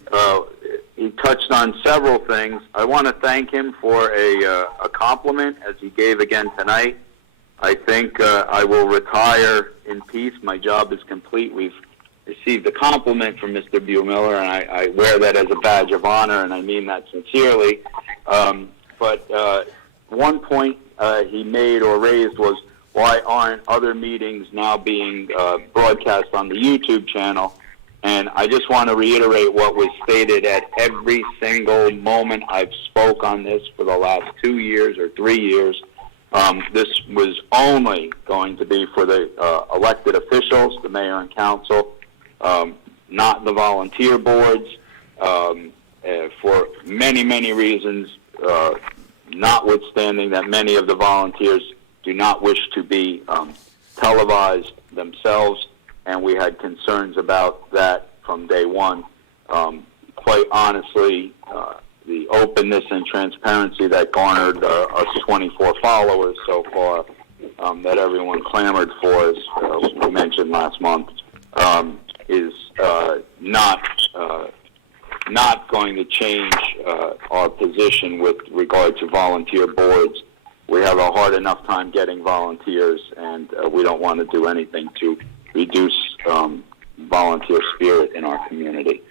he touched on several things. I want to thank him for a compliment, as he gave again tonight. I think I will retire in peace. My job is complete. We've received a compliment from Mr. Buhlmiller, and I wear that as a badge of honor, and I mean that sincerely. But one point he made or raised was, why aren't other meetings now being broadcast on the YouTube channel? And I just want to reiterate what was stated at every single moment I've spoke on this for the last 2 years or 3 years. This was only going to be for the elected officials, the mayor and council, not the volunteer boards, for many, many reasons, notwithstanding that many of the volunteers do not wish to be televised themselves. and we had concerns about that from day one. Quite honestly, the openness and transparency that garnered us 24 followers so far, that everyone clamored for, as we mentioned last month, is not going to change our position with regard to volunteer boards. We have a hard enough time getting volunteers, and we don't want to do anything to reduce volunteer spirit in our community.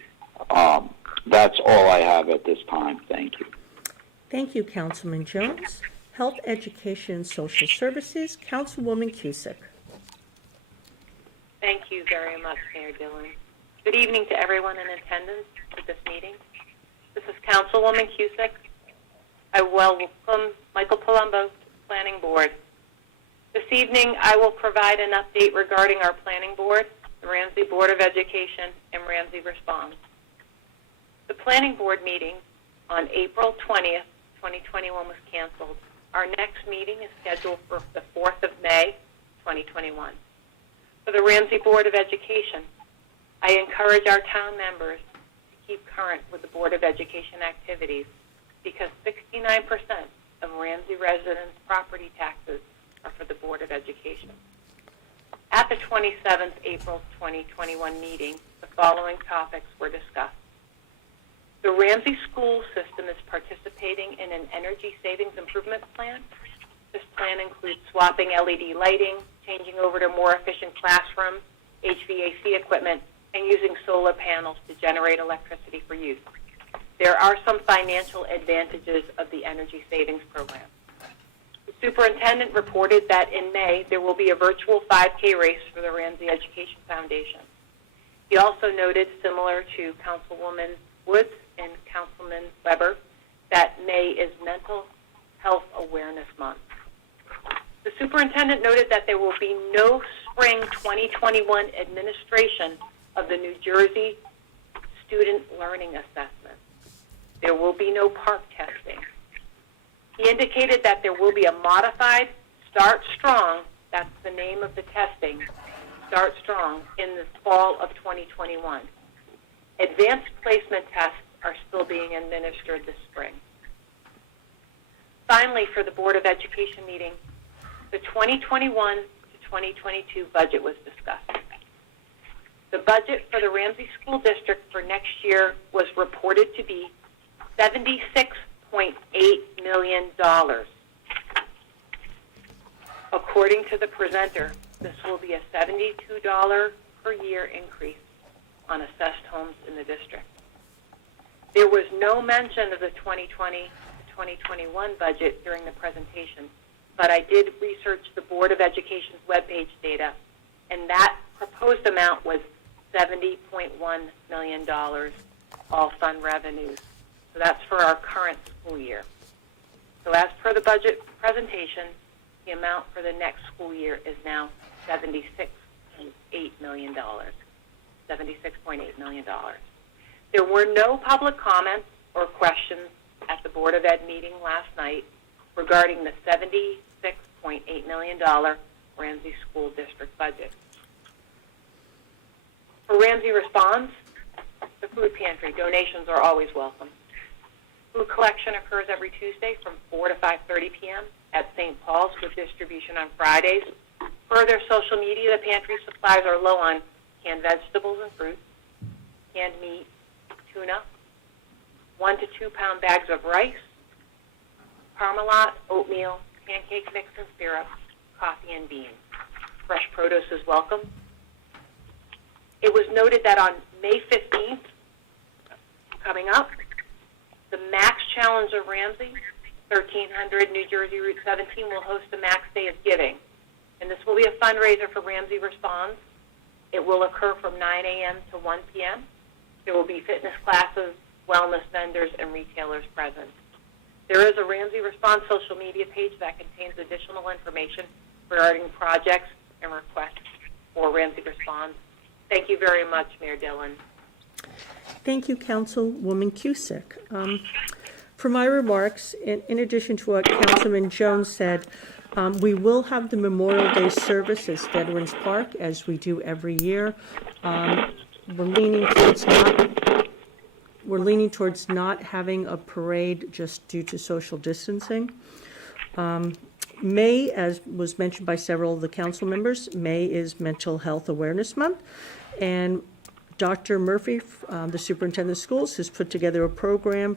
That's all I have at this time. Thank you. Thank you, Councilman Jones. Health, Education, and Social Services, Councilwoman Cusick. Thank you very much, Mayor Dillon. Good evening to everyone in attendance at this meeting. This is Councilwoman Cusick. I welcome Michael Palumbo to the Planning Board. This evening, I will provide an update regarding our Planning Board, the Ramsey Board of Education, and Ramsey Response. The Planning Board meeting on April 20th, 2021 was canceled. Our next meeting is scheduled for the 4th of May, 2021. For the Ramsey Board of Education, I encourage our town members to keep current with the Board of Education activities because 69% of Ramsey residents' property taxes are for the Board of Education. At the 27th April 2021 meeting, the following topics were discussed. The Ramsey school system is participating in an energy savings improvement plan. This plan includes swapping LED lighting, changing over to more efficient classroom, HVAC equipment, and using solar panels to generate electricity for use. There are some financial advantages of the energy savings program. The superintendent reported that in May there will be a virtual 5K race for the Ramsey Education Foundation. He also noted, similar to Councilwoman Woods and Councilman Weber, that May is Mental Health Awareness Month. The superintendent noted that there will be no spring 2021 administration of the New Jersey Student Learning Assessment. There will be no park testing. He indicated that there will be a modified Start Strong, that's the name of the testing, Start Strong, in the fall of 2021. Advanced placement tests are still being administered this spring. Finally, for the Board of Education meeting, the 2021 to 2022 budget was discussed. The budget for the Ramsey School District for next year was reported to be $76.8 million. According to the presenter, this will be a $72 per year increase on assessed homes in the district. There was no mention of the 2020 to 2021 budget during the presentation, but I did research the Board of Education's webpage data, and that proposed amount was $70.1 million, all fund revenues. So that's for our current school year. So as per the budget presentation, the amount for the next school year is now $76.8 million. $76.8 million. There were no public comments or questions at the Board of Ed meeting last night regarding the $76.8 million Ramsey School District budget. For Ramsey Response, the food pantry, donations are always welcome. Food collection occurs every Tuesday from 4 to 5:30 p.m. at St. Paul's with distribution on Fridays. Per their social media, the pantry supplies are low on canned vegetables and fruit, canned meat, tuna, 1 to 2 pound bags of rice, Parmalat, oatmeal, pancake mix and syrup, coffee and beans. Fresh produce is welcome. It was noted that on May 15th, coming up, the Max Challenge of Ramsey, 1300 New Jersey Route 17, will host the Max Day of Giving. And this will be a fundraiser for Ramsey Response. It will occur from 9 a.m. to 1 p.m. There will be fitness classes, wellness vendors, and retailers present. There is a Ramsey Response social media page that contains additional information regarding projects and requests for Ramsey Response. Thank you very much, Mayor Dillon. Thank you, Councilwoman Cusick. For my remarks, in addition to what Councilman Jones said, We will have the Memorial Day service at Veterans Park, as we do every year. We're leaning towards not having a parade just due to social distancing. May, as was mentioned by several of the council members, May is Mental Health Awareness Month, and Dr. Murphy, the superintendent of schools, has put together a program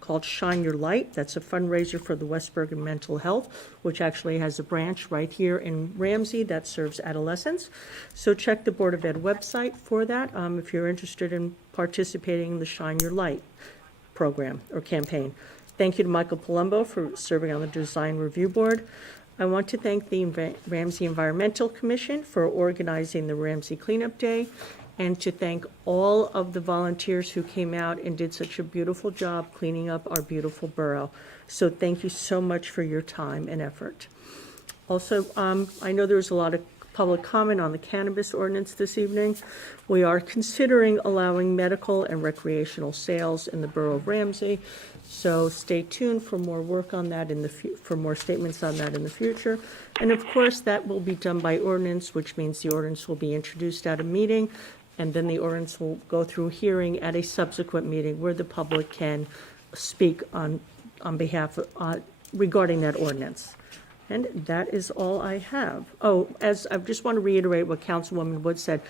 called Shine Your Light. That's a fundraiser for the West Bergen Mental Health, which actually has a branch right here in Ramsey that serves adolescents. So check the Board of Ed website for that if you're interested in participating in the Shine Your Light program or campaign. Thank you to Michael Palumbo for serving on the Design Review Board. I want to thank the Ramsey Environmental Commission for organizing the Ramsey Cleanup Day, and to thank all of the volunteers who came out and did such a beautiful job cleaning up our beautiful borough. So thank you so much for your time and effort. Also, I know there was a lot of public comment on the Cannabis Ordinance this evening. We are considering allowing medical and recreational sales in the Borough of Ramsey. So stay tuned for more work on that for more statements on that in the future. And of course, that will be done by ordinance, which means the ordinance will be introduced at a meeting, and then the ordinance will go through hearing at a subsequent meeting where the public can speak on behalf of, regarding that ordinance. And that is all I have. Oh, as I just want to reiterate what Councilwoman Wood said,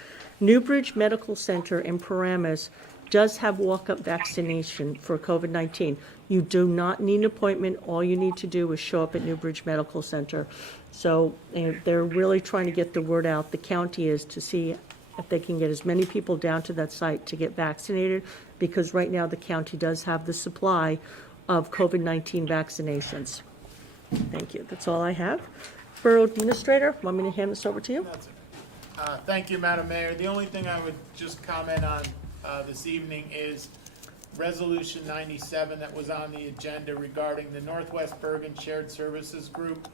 Newbridge Medical Center in Paramus does have walk-up vaccination for COVID-19. You do not need an appointment. All you need to do is show up at Newbridge Medical Center. So they're really trying to get the word out. The county is to see if they can get as many people down to that site to get vaccinated, because right now the county does have the supply of COVID-19 vaccinations. Thank you. That's all I have. Borough Administrator, want me to hand this over to you? That's okay. Thank you, Madam Mayor. The only thing I would just comment on this evening is Resolution 97 that was on the agenda regarding the Northwest Bergen Shared Services Group.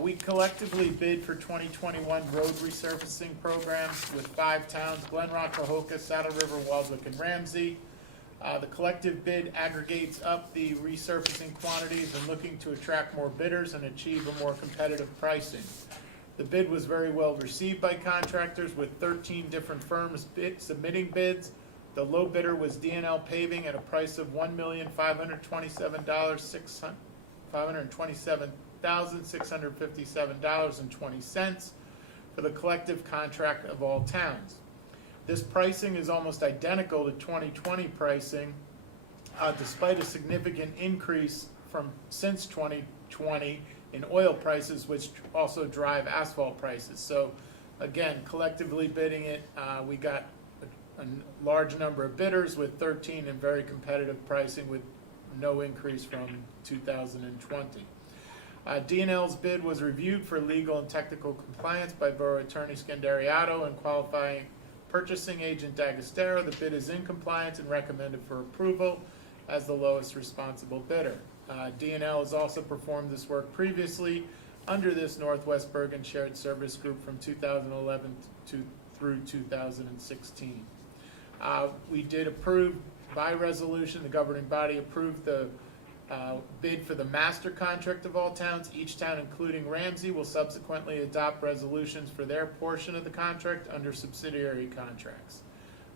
We collectively bid for 2021 road resurfacing programs with 5 towns: Glen Rock, Cahokia, Saddle River, Waldwick, and Ramsey. The collective bid aggregates up the resurfacing quantities and looking to attract more bidders and achieve a more competitive pricing. The bid was very well received by contractors, with 13 different firms submitting bids. The low bidder was DNL Paving at a price of $1,527,657.20 for the collective contract of all towns. This pricing is almost identical to 2020 pricing, despite a significant increase since 2020 in oil prices, which also drive asphalt prices. So again, collectively bidding it, we got a large number of bidders with 13 and very competitive pricing with no increase from 2020. DNL's bid was reviewed for legal and technical compliance by Borough Attorney Scandariato and qualifying purchasing agent D'Agostero. The bid is in compliance and recommended for approval as the lowest responsible bidder. DNL has also performed this work previously under this Northwest Bergen Shared Service Group from 2011 through 2016. We did approve by resolution, the governing body approved the bid for the master contract of all towns. Each town, including Ramsey, will subsequently adopt resolutions for their portion of the contract under subsidiary contracts.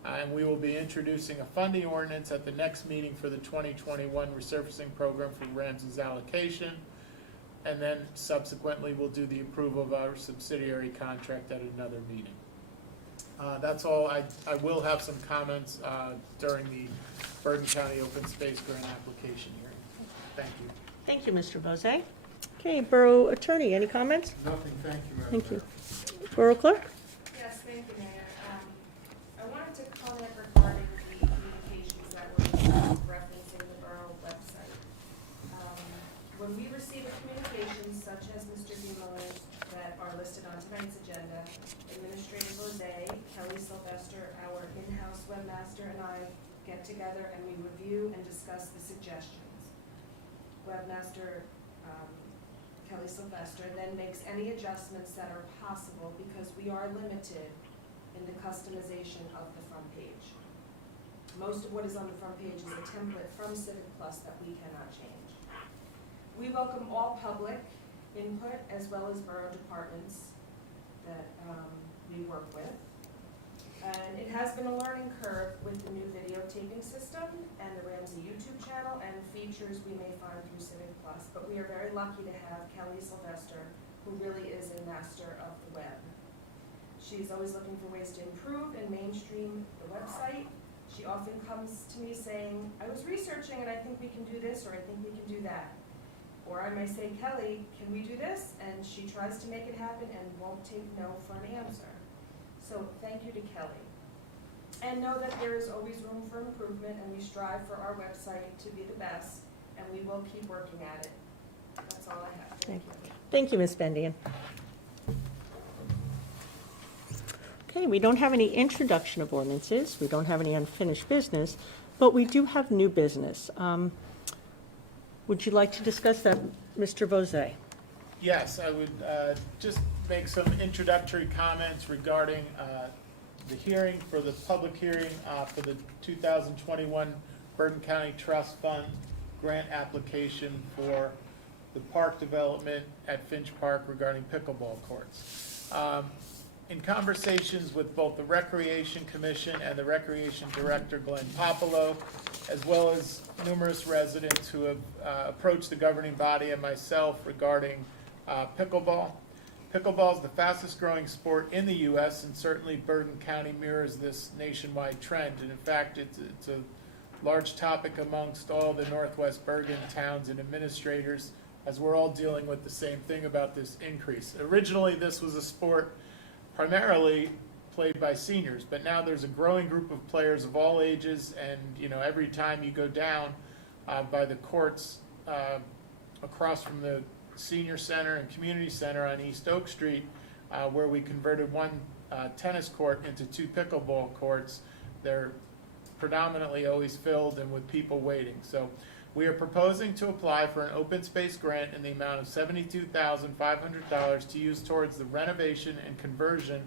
And we will be introducing a funding ordinance at the next meeting for the 2021 resurfacing program for Ramsey's allocation. And then subsequently we'll do the approval of our subsidiary contract at another meeting. That's all. I will have some comments during the Bergen County Open Space Grant application hearing. Thank you. Thank you, Mr. Bose. Okay, Borough Attorney, any comments? Nothing. Thank you, Madam Thank Mayor. you. Borough Clerk? Yes, thank you, Mayor. I wanted to comment regarding the communications that were referencing the borough website. When we receive a communication such as Mr. Vimo's that are listed on tonight's agenda, Administrator Jose, Kelly Sylvester, our in-house webmaster, and I get together and we review and discuss the suggestions. Webmaster Kelly Sylvester then makes any adjustments that are possible because we are limited in the customization of the front page. Most of what is on the front page is a template from Civic Plus that we cannot change. We welcome all public input, as well as borough departments that we work with. And it has been a learning curve with the new videotaping system and the Ramsey YouTube channel and features we may find through Civic Plus. But we are very lucky to have Kelly Sylvester, who really is a master of the web. She's always looking for ways to improve and mainstream the website. She often comes to me saying, I was researching and I think we can do this, or I think we can do that. Or I may say, Kelly, can we do this? And she tries to make it happen and won't take no for an answer. So thank you to Kelly. And know that there is always room for improvement, and we strive for our website to be the best, and we will keep working at it. That's all I have. Thank you. Thank you, Ms. Bendian. Okay, we don't have any introduction of ordinances. We don't have any unfinished business, but we do have new business. Would you like to discuss that, Mr. Vosé? Yes, I would just make some introductory comments regarding the hearing, for the public hearing for the 2021 Bergen County Trust Fund grant application for the park development at Finch Park regarding pickleball courts. In conversations with both the Recreation Commission and the Recreation Director, Glenn Popolo, as well as numerous residents who have approached the governing body and myself regarding pickleball. Pickleball is the fastest growing sport in the U.S., and certainly Bergen County mirrors this nationwide trend. And in fact, it's a large topic amongst all the Northwest Bergen towns and administrators, as we're all dealing with the same thing about this increase. Originally, this was a sport primarily played by seniors, but now there's a growing group of players of all ages, and every time you go down by the courts across from the Senior Center and Community Center on East Oak Street, where we converted one tennis court into 2 pickleball courts, they're predominantly always filled and with people waiting. So we are proposing to apply for an open space grant in the amount of $72,500 to use towards the renovation and conversion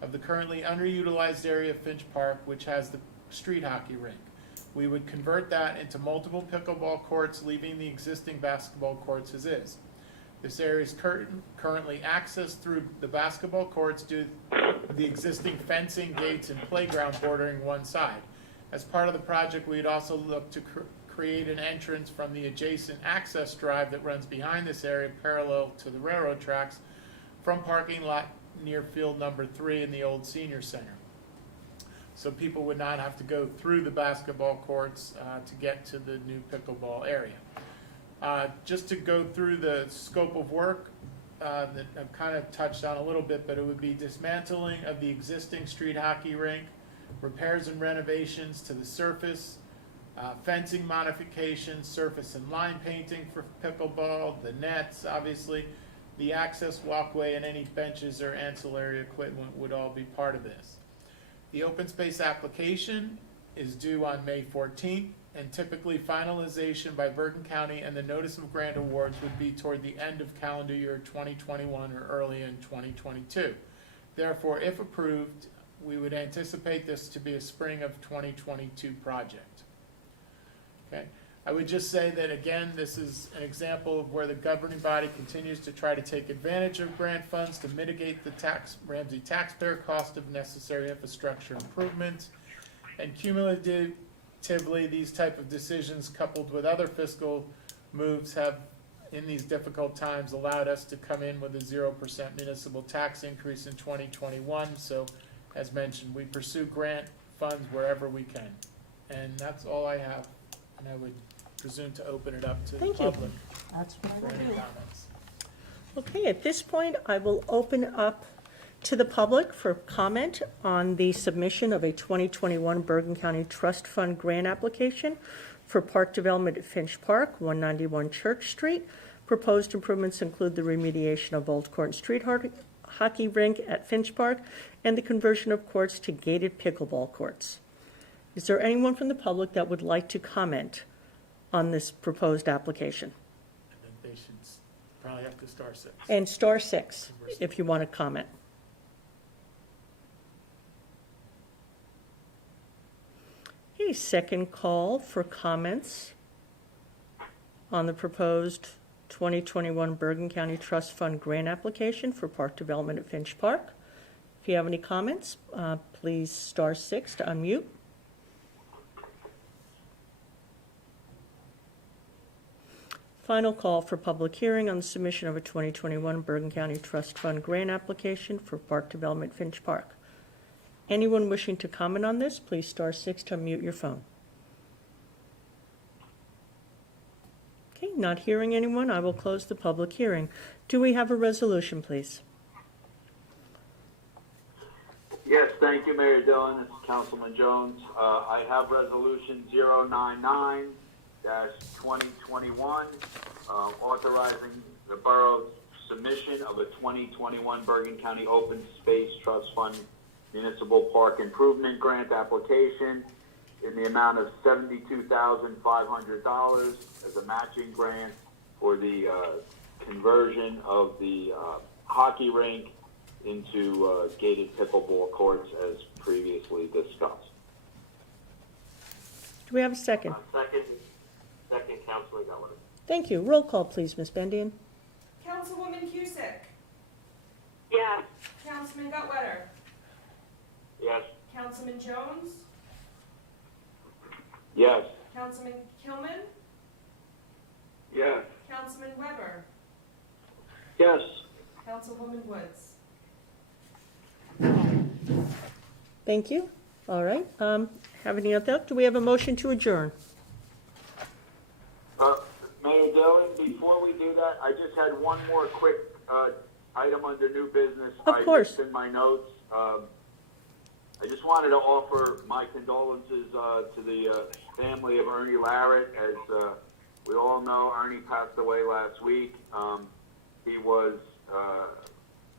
of the currently underutilized area of Finch Park, which has the street hockey rink. We would convert that into multiple pickleball courts, leaving the existing basketball courts as is. This area is currently accessed through the basketball courts due to the existing fencing, gates, and playground bordering one side. As part of the project, we'd also look to create an entrance from the adjacent access drive that runs behind this area parallel to the railroad tracks from parking lot near field number 3 in the old senior center. So people would not have to go through the basketball courts to get to the new pickleball area. Just to go through the scope of work that I've kind of touched on a little bit, but it would be dismantling of the existing street hockey rink, repairs and renovations to the surface, fencing modifications, surface and line painting for pickleball, the nets, obviously, the access walkway, and any benches or ancillary equipment would all be part of this. The open space application is due on May 14th, and typically finalization by Bergen County and the notice of grant awards would be toward the end of calendar year 2021 or early in 2022. Therefore, if approved, we would anticipate this to be a spring of 2022 project. Okay. I would just say that, again, this is an example of where the governing body continues to try to take advantage of grant funds to mitigate the Ramsey taxpayer cost of necessary infrastructure improvements. And cumulatively, these type of decisions, coupled with other fiscal moves, have, in these difficult times, allowed us to come in with a 0% municipal tax increase in 2021. So, as mentioned, we pursue grant funds wherever we can. And that's all I have. And I would presume to open it up to the public That's what I for will any do. comments. Okay, at this point, I will open up to the public for comment on the submission of a 2021 Bergen County Trust Fund grant application for park development at Finch Park, 191 Church Street. Proposed improvements include the remediation of Old Court and Street hockey rink at Finch Park and the conversion of courts to gated pickleball courts. Is there anyone from the public that would like to comment on this proposed application? I think they should probably have to star 6. And star 6 if you want to comment. Okay, second call for comments on the proposed 2021 Bergen County Trust Fund grant application for park development at Finch Park. If you have any comments, please *6 to unmute. Final call for public hearing on the submission of a 2021 Bergen County Trust Fund grant application for park development Finch Park. Anyone wishing to comment on this, please *6 to unmute your phone. Okay, not hearing anyone, I will close the public hearing. Do we have a resolution, please? Yes, thank you, Mayor Dillon. This is Councilman Jones. I have Resolution 099-2021, authorizing the borough's submission of a 2021 Bergen County Open Space Trust Fund Municipal Park Improvement Grant application in the amount of $72,500 as a matching grant for the conversion of the hockey rink into gated pickleball courts as previously discussed. Do we have a second? Second, Councilman Gullett. Thank you. Roll call, please, Ms. Bendian. Councilwoman Cusick? Yes. Councilman Guttwetter? Yes. Councilman Jones? Yes. Councilman Kilman? Yes. Councilman Weber? Yes. Councilwoman Woods? Thank you. All right. Have any other? Do we have a motion to adjourn? Mayor Dillon, before we do that, I just had one more quick item under new business. Of course. Just in my notes. I just wanted to offer my condolences to the family of Ernie Larrett. As we all know, Ernie passed away last week. He was,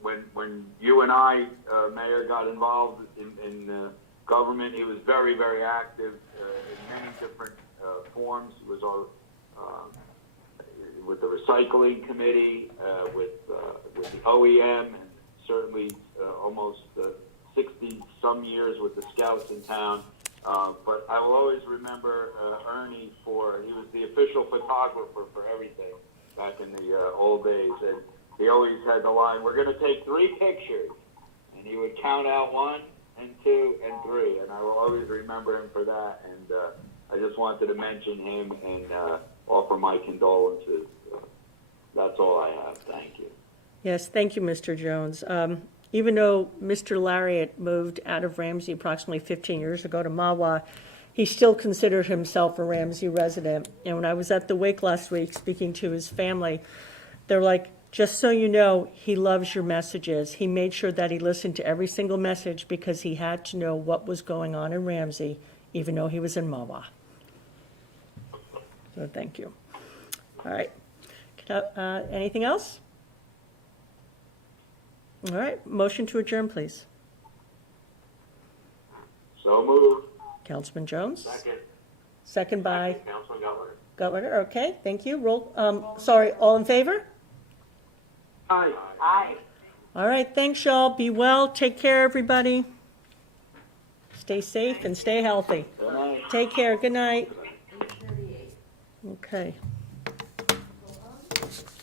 when you and I, Mayor, got involved in government, he was very, very active in many different forms. He was with the recycling committee, with the OEM, and certainly almost 60-some years with the Scouts in town. But I will always remember Ernie he was the official photographer for everything back in the old days. And he always had the line, "We're going to take 3 pictures." And he would count out 1 and 2 and 3. And I will always remember him for that. And I just wanted to mention him and offer my condolences. That's all I have. Thank you. Yes, thank you, Mr. Jones. Even though Mr. Lariat moved out of Ramsey approximately 15 years ago to Mahwah, he still considered himself a Ramsey resident. And when I was at the wake last week speaking to his family, they're like, just so you know, he loves your messages. He made sure that he listened to every single message because he had to know what was going on in Ramsey, even though he was in Mahwah. So thank you. All right. Anything else? All right. Motion to adjourn, please. So moved. Councilman Jones? Second. Second by Councilman Gullett. Guttwetter. Okay, thank you. All in favor? Aye. Aye. All right, thanks, y'all. Be well. Take care, everybody. Stay safe and stay healthy. Take care. Good night. 8:38. Okay.